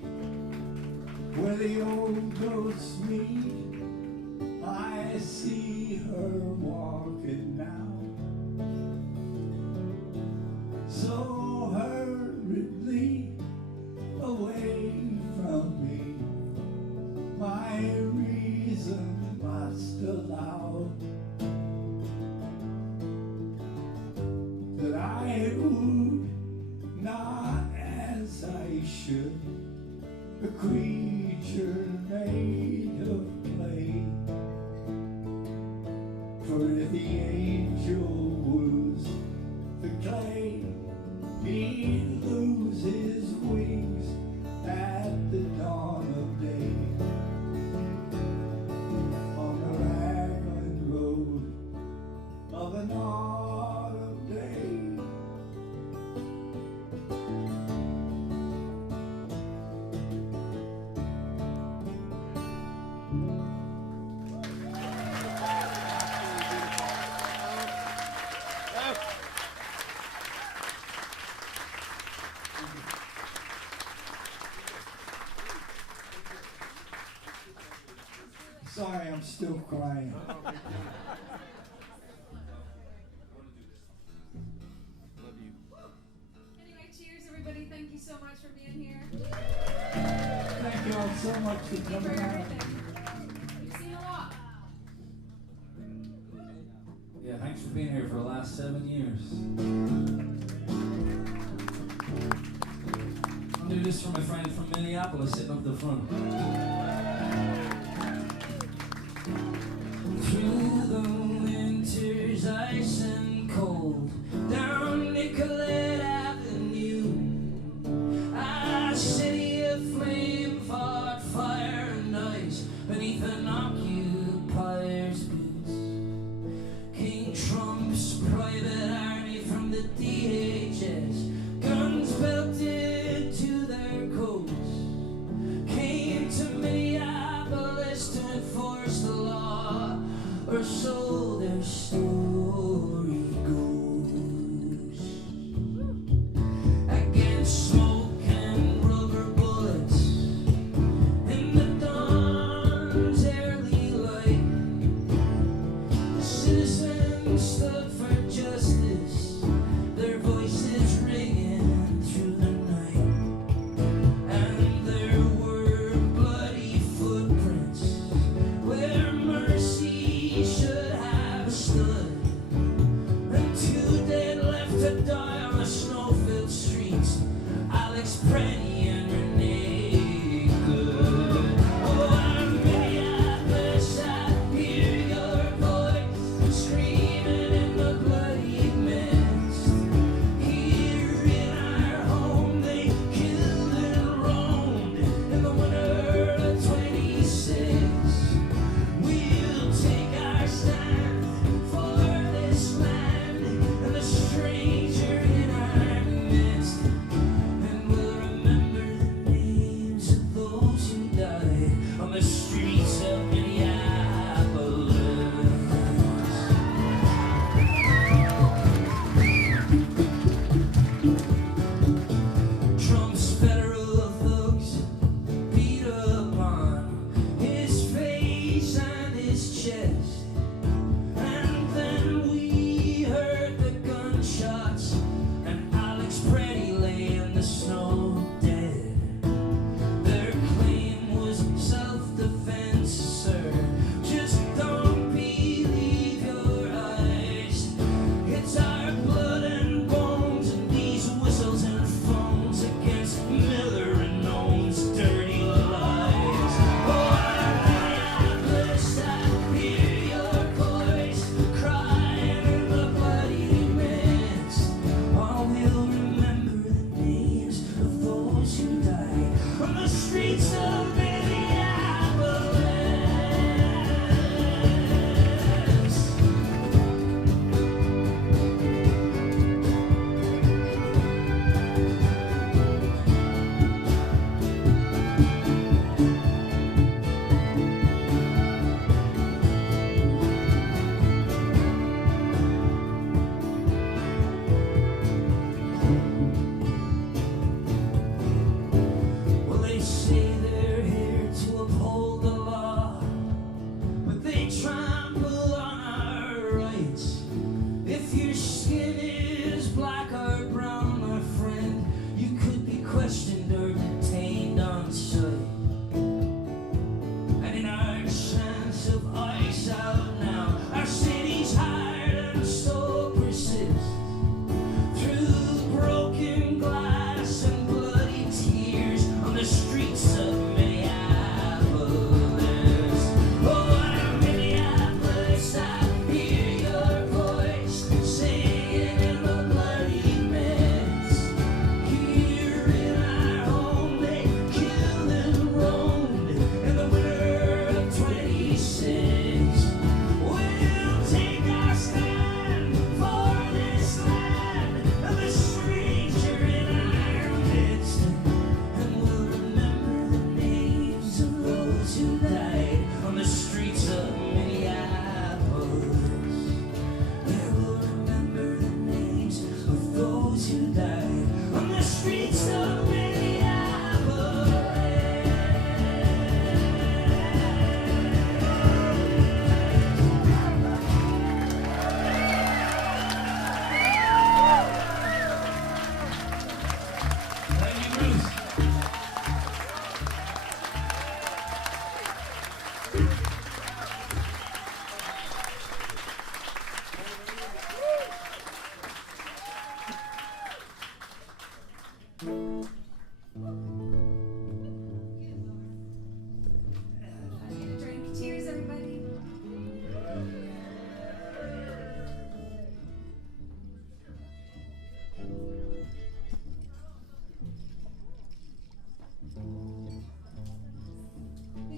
where the old ghosts meet, I see her walking now, so hurriedly away from me. My reason must allow that I would not as I should, a creature made of clay. For if the angel woos the clay, he'd lose his wings at the dawn of day. On the raglan road of an autumn day, sorry, I'm still crying. Anyway, cheers, everybody. Thank you so much for being here. Thank you all so much for Thank you for coming out. everything. We've seen a lot. Yeah, thanks for being here for the last 7 years. I'll do this for my friend from Minneapolis sitting up the front. Through the winter's ice and cold, down Nicollet Avenue, a city aflame fought fire and ice beneath an occupier's boots. King Trump's private army from the DHS, guns belted to their coats, came to Minneapolis to enforce the law, or so their story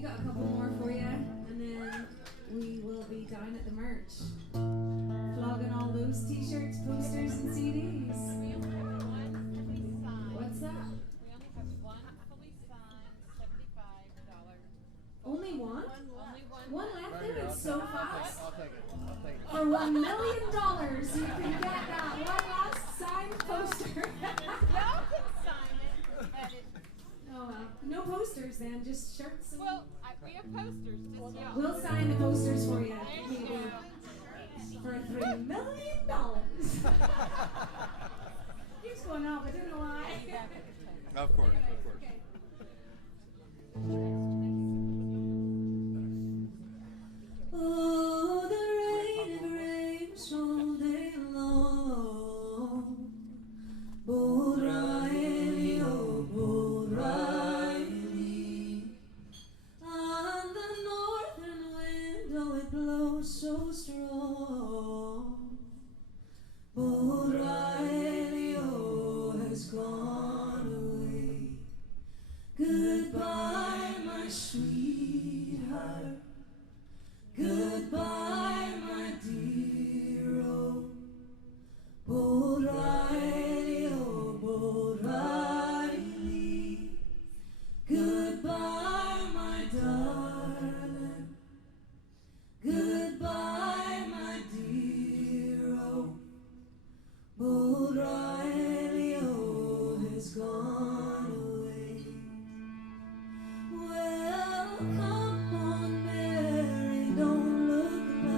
got a couple more for you, and then we will be down at the merch. Flogging all those t-shirts, posters, and CDs. We only have one fully signed. What's that? We only have one fully signed $75. Only one? Only one. One left Right there? here, It's so fast. I'll take it. I'll take it. For $1 million, you can get that one last signed poster. Y'all can sign it. And it Oh well, no posters then, just shirts. And well, we have posters, just y'all. we'll sign the posters for you, Thank maybe you. for $3 million. Keeps going up, I don't know why. Of course, of course. Okay. Oh, the rain, it rains all day long. Bareilles, oh, Bareilles. And the northern wind, oh, it blows so strong. Bareilles, oh, has gone away. Goodbye, my sweetheart. Goodbye, my dear, oh, Bareilles, oh, Bareilles. Goodbye, my darling. Goodbye, my dear, oh, Bareilles, oh, has gone away. Well, come on, Mary, don't look back.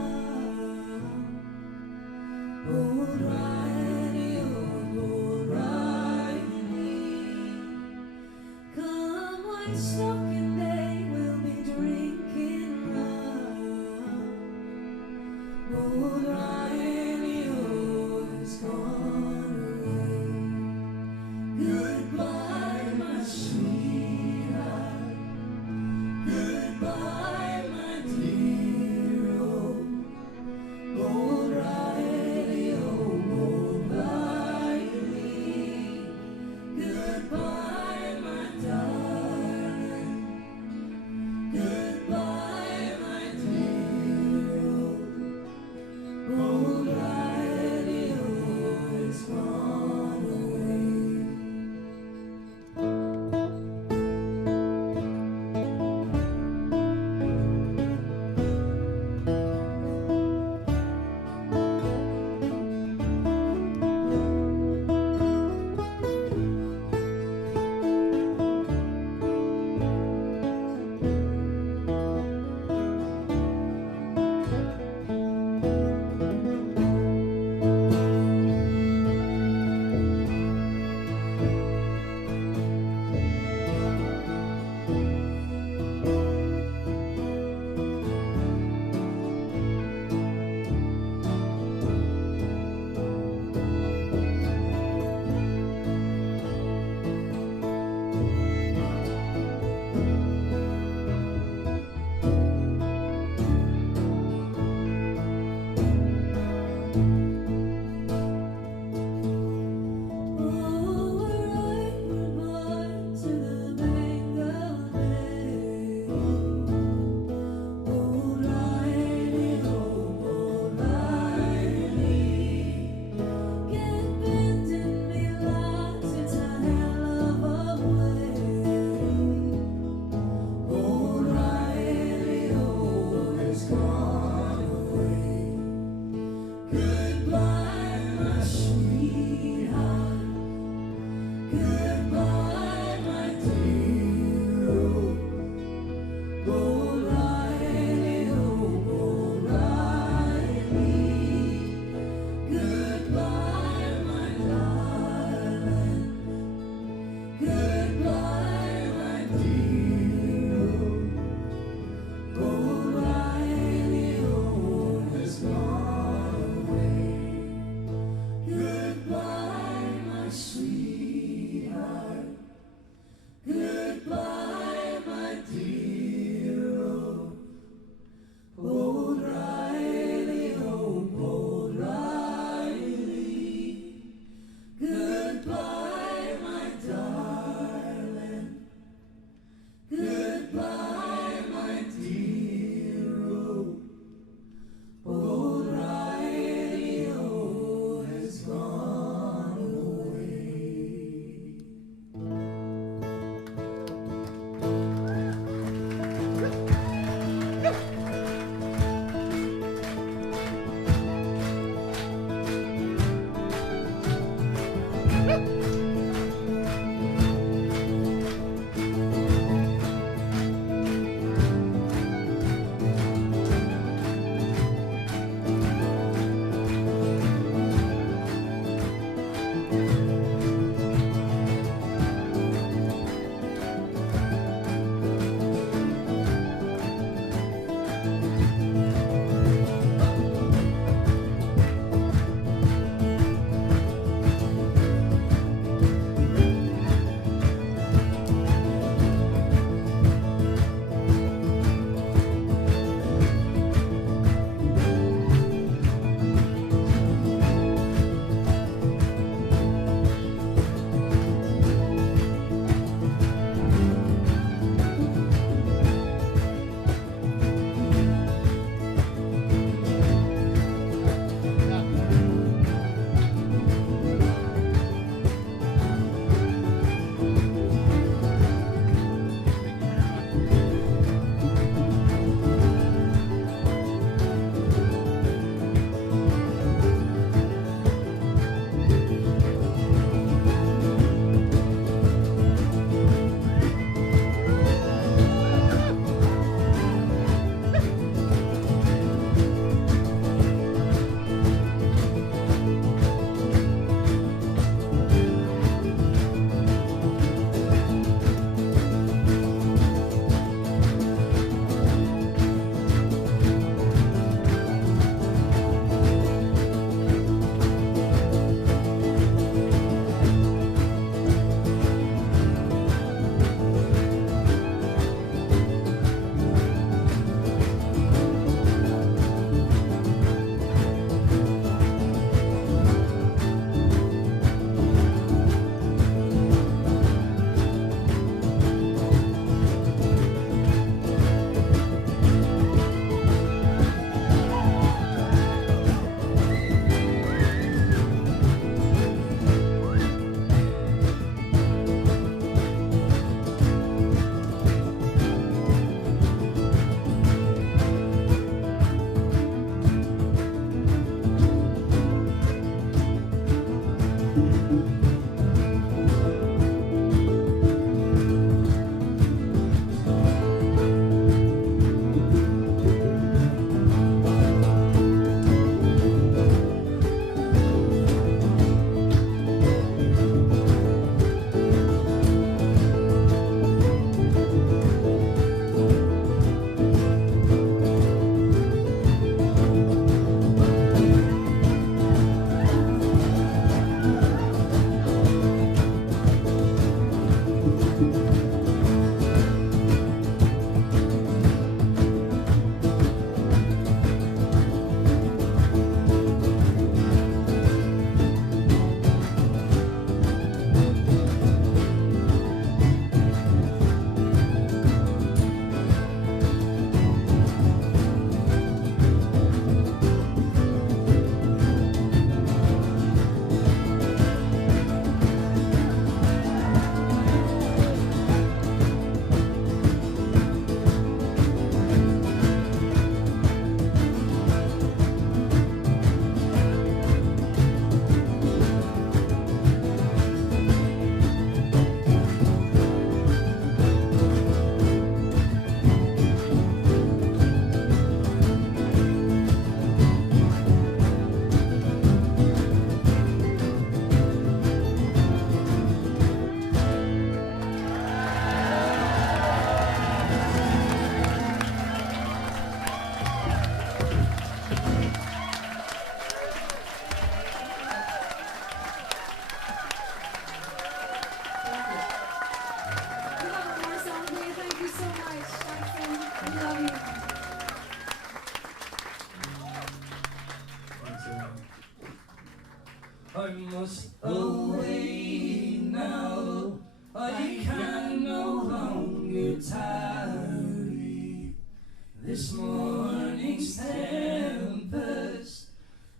this morning's tempest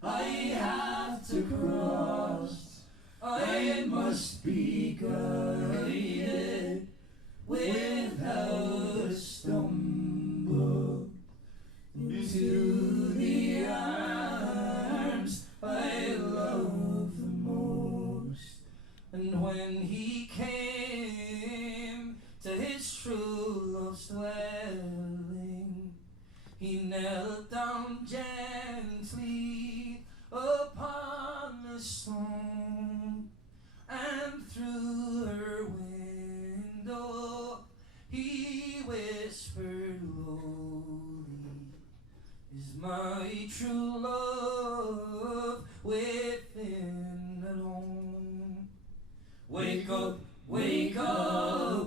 I have to cross. I must be guided without a stumble into the arms I love the most. And when he came to his true love's dwelling, he knelt down gently upon the stone, and through her window he whispered lowly, is my true love within at home? Wake up,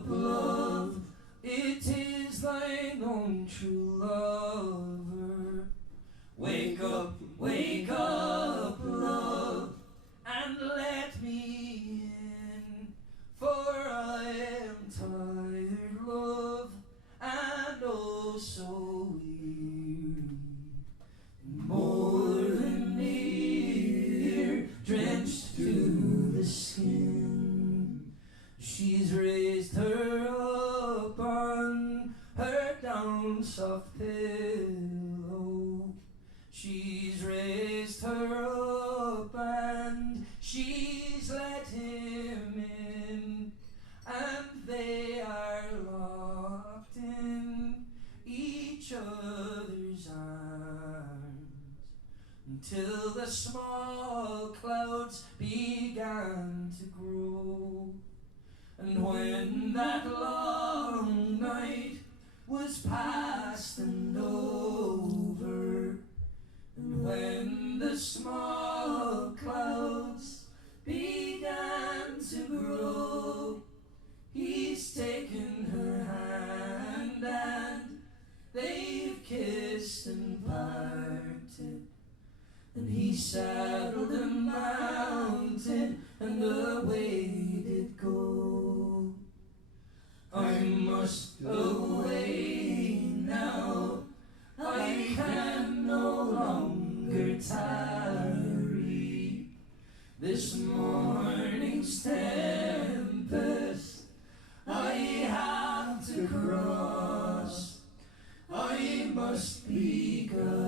love, it is thine own true lover. Wake up, love, and let me in, for I am tired, love, and oh so weary, more than near, drenched to the skin. She's raised her up on her down soft pillow. She's raised her up and she's let him in, and they are locked in each other's arms until the small clouds began to grow. And when that long night was past and over, and when the small clouds began to grow, he's taken her hand and they've kissed and parted, and he saddled a mountain and away did go. I must away now, I can no longer tarry. This morning's tempest I have to cross. I must be gone.